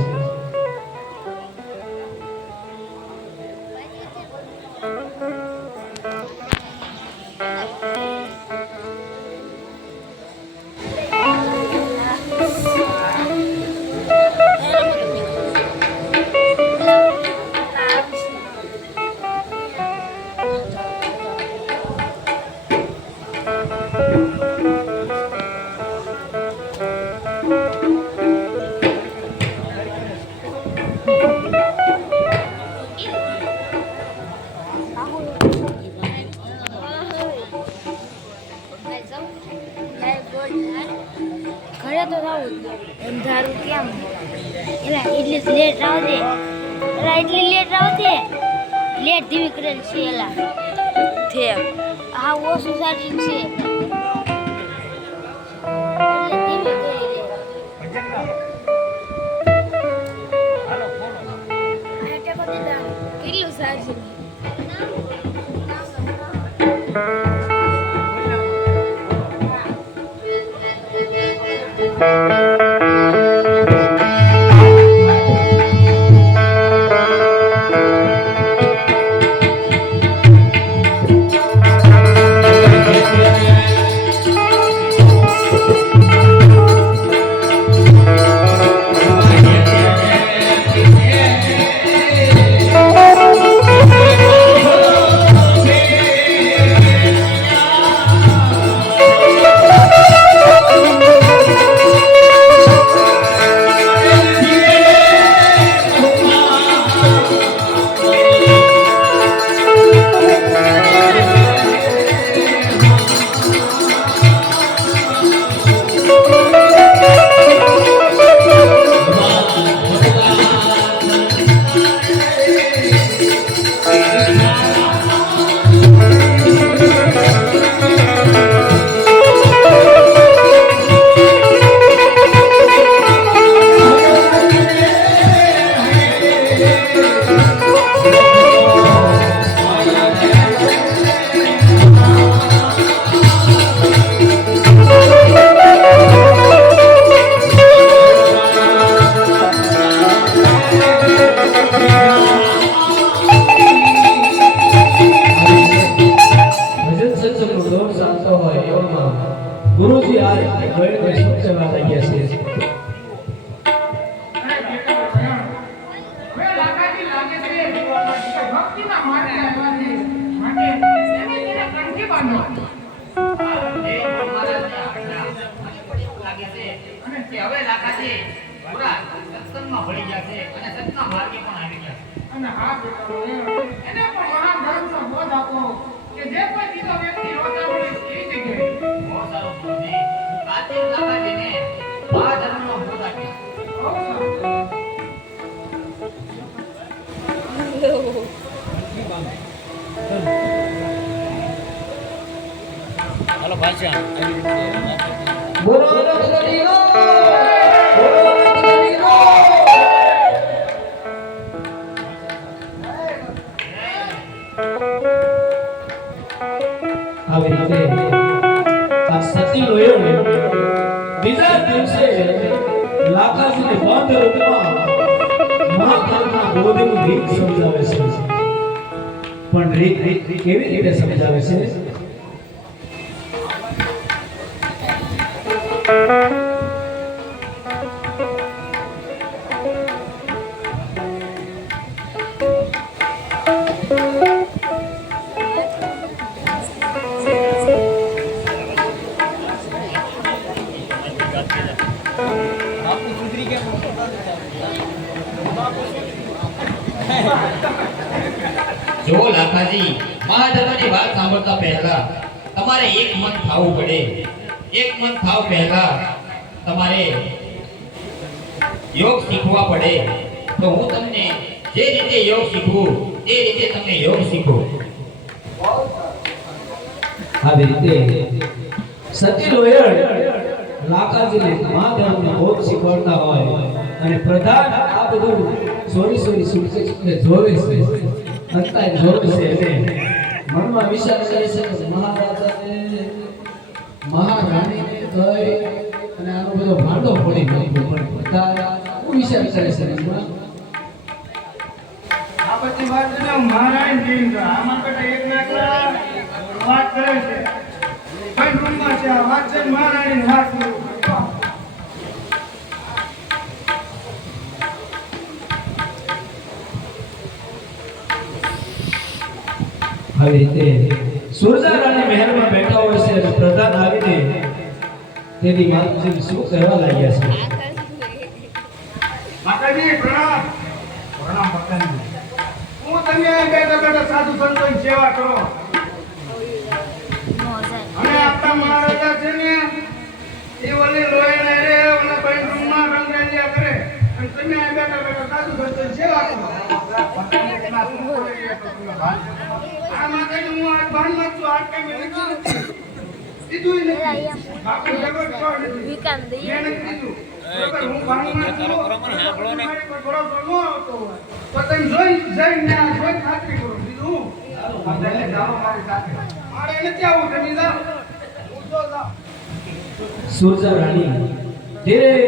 ઘરે તો થવું અંધારું કેમ એલા એટલી લેટ આવજે એલા એટલી લેટ આવજે લેટ ધીમી કરેલ છે એલા થે હા ઓછું ચાર્જિંગ છે એટલે ધીમી કરી લે કેટલું ચાર્જિંગ Yeah. સતીના માટે આવ્યા છે. માટે એને તેને કંઠી બાંધો. એ મહારાજને આજ્ઞા. મને પણ એવું લાગે છે કે હવે લાખાજી પૂરા સત્સંગમાં ભળી ગયા છે અને સત્સંગના માર્ગે પણ આવી ગયા છે. અને હા બેટા, એને પણ મહાન ધર્મનો બોધ આપો કે જે કોઈ બીજો વ્યક્તિ રોતા હોય એ જગ્યાએ. બહુ સારું ગુરુજી. પ્રાચીન લાખાજીને આ ધર્મનો બોધ આપ્યો. બહુ સારું. હાલો ભાષા બોલો લખનીનો બોલો લખનીનો આવી રીતે આ સતી લોયો બીજા દિવસે લાખાજીને બંધ રૂપમાં મહાભારતના બોધનું રીત સમજાવે છે. પણ રીત કેવી રીતે સમજાવે છે? બાપુ સુધરી ગયા જો લાખાજી મહાધર્મની વાત સાંભળતા પહેલા તમારે એક મન થવું પડે. એક મન થાવ પહેલા તમારે યોગ શીખવા પડે. તો હું તમને જે રીતે યોગ શીખવું તે રીતે તમે યોગ શીખો. આવી રીતે સતી લોયર લાખાજીને મહાધર્મનો બોધ શીખવાડતા હોય અને પ્રધાન આ બધું સોરી સુખે જોવે છે, અંતર જોવે છે અને મનમાં વિચાર કરે છે કે મહારાજાને મહારાણીને કઈ અને આનો બધો ભાંડો પડી ગયો પણ બધા હું વિચાર કરે છે મનમાં? આ બધી વાત છે ને મહારાણી જેવી છે. આમાં બેટા એક ના એકલા વાત કરે છે. પણ રૂમમાં છે આ વાત છે ને મહારાણીની વાત છે. આવી રીતે સુરજા રાણી મહેલમાં બેઠા હોય છે અને પ્રધાન આવીને તેની માતાજી શું કહેવા લાગ્યા છે? માતાજી પ્રણામ. પ્રણામ માતાજી. હું તમે અહીં બેઠા બેઠા સાધુ સંતોની સેવા કરો અને આપણા મહારાજા છે ને એ ઓલી લોહીને રે ઓલા બેડરૂમમાં રંગરેલિયા કરે અને તમે અહીં બેઠા બેઠા સાધુ સંતોની સેવા કરો. આ માતાજી હું આજ ભાનમાં છું. આજ કઈ મેં લીધું નથી. લીધું ય નથી. બાકી જગત છો નથી. વિકાન દઈએ મેં નથી લીધું. બરાબર, હું ભાનમાં છું. મારી પર ભરોસો ન આવતો હોય તો તમે જઈને ખાતરી કરો. બીજું હું? તમે જાઓ મારી સાથે. મારે નથી આવું. તમે જાઓ. હું તો જાઉં. સુરજા રાણી ધીરે